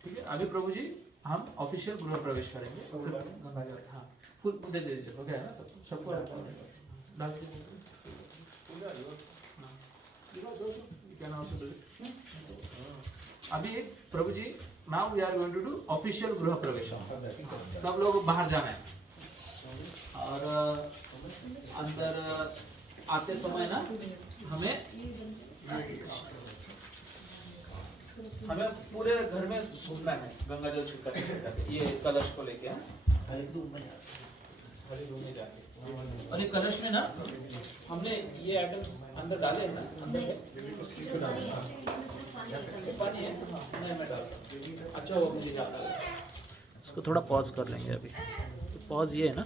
ठीक है अभी प्रभु जी हम ऑफिशियल गृह प्रवेश करेंगे हाँ फुल दे दीजिए हो गया ना सबको डाल दीजिए क्या नाम से अभी एक प्रभु जी now we are going to do official गृह प्रवेश सब लोग बाहर जाना है और अंदर आते समय ना हमें पूरे घर में घूमना है गंगा जल छिड़का ये कलश को लेके और ये कलश में ना हमने ये आइटम्स अंदर डाले हैं ना अंदर पानी है नहीं मैं डालता अच्छा वो मुझे जाता है इसको थोड़ा पॉज कर लेंगे अभी तो पॉज ये है ना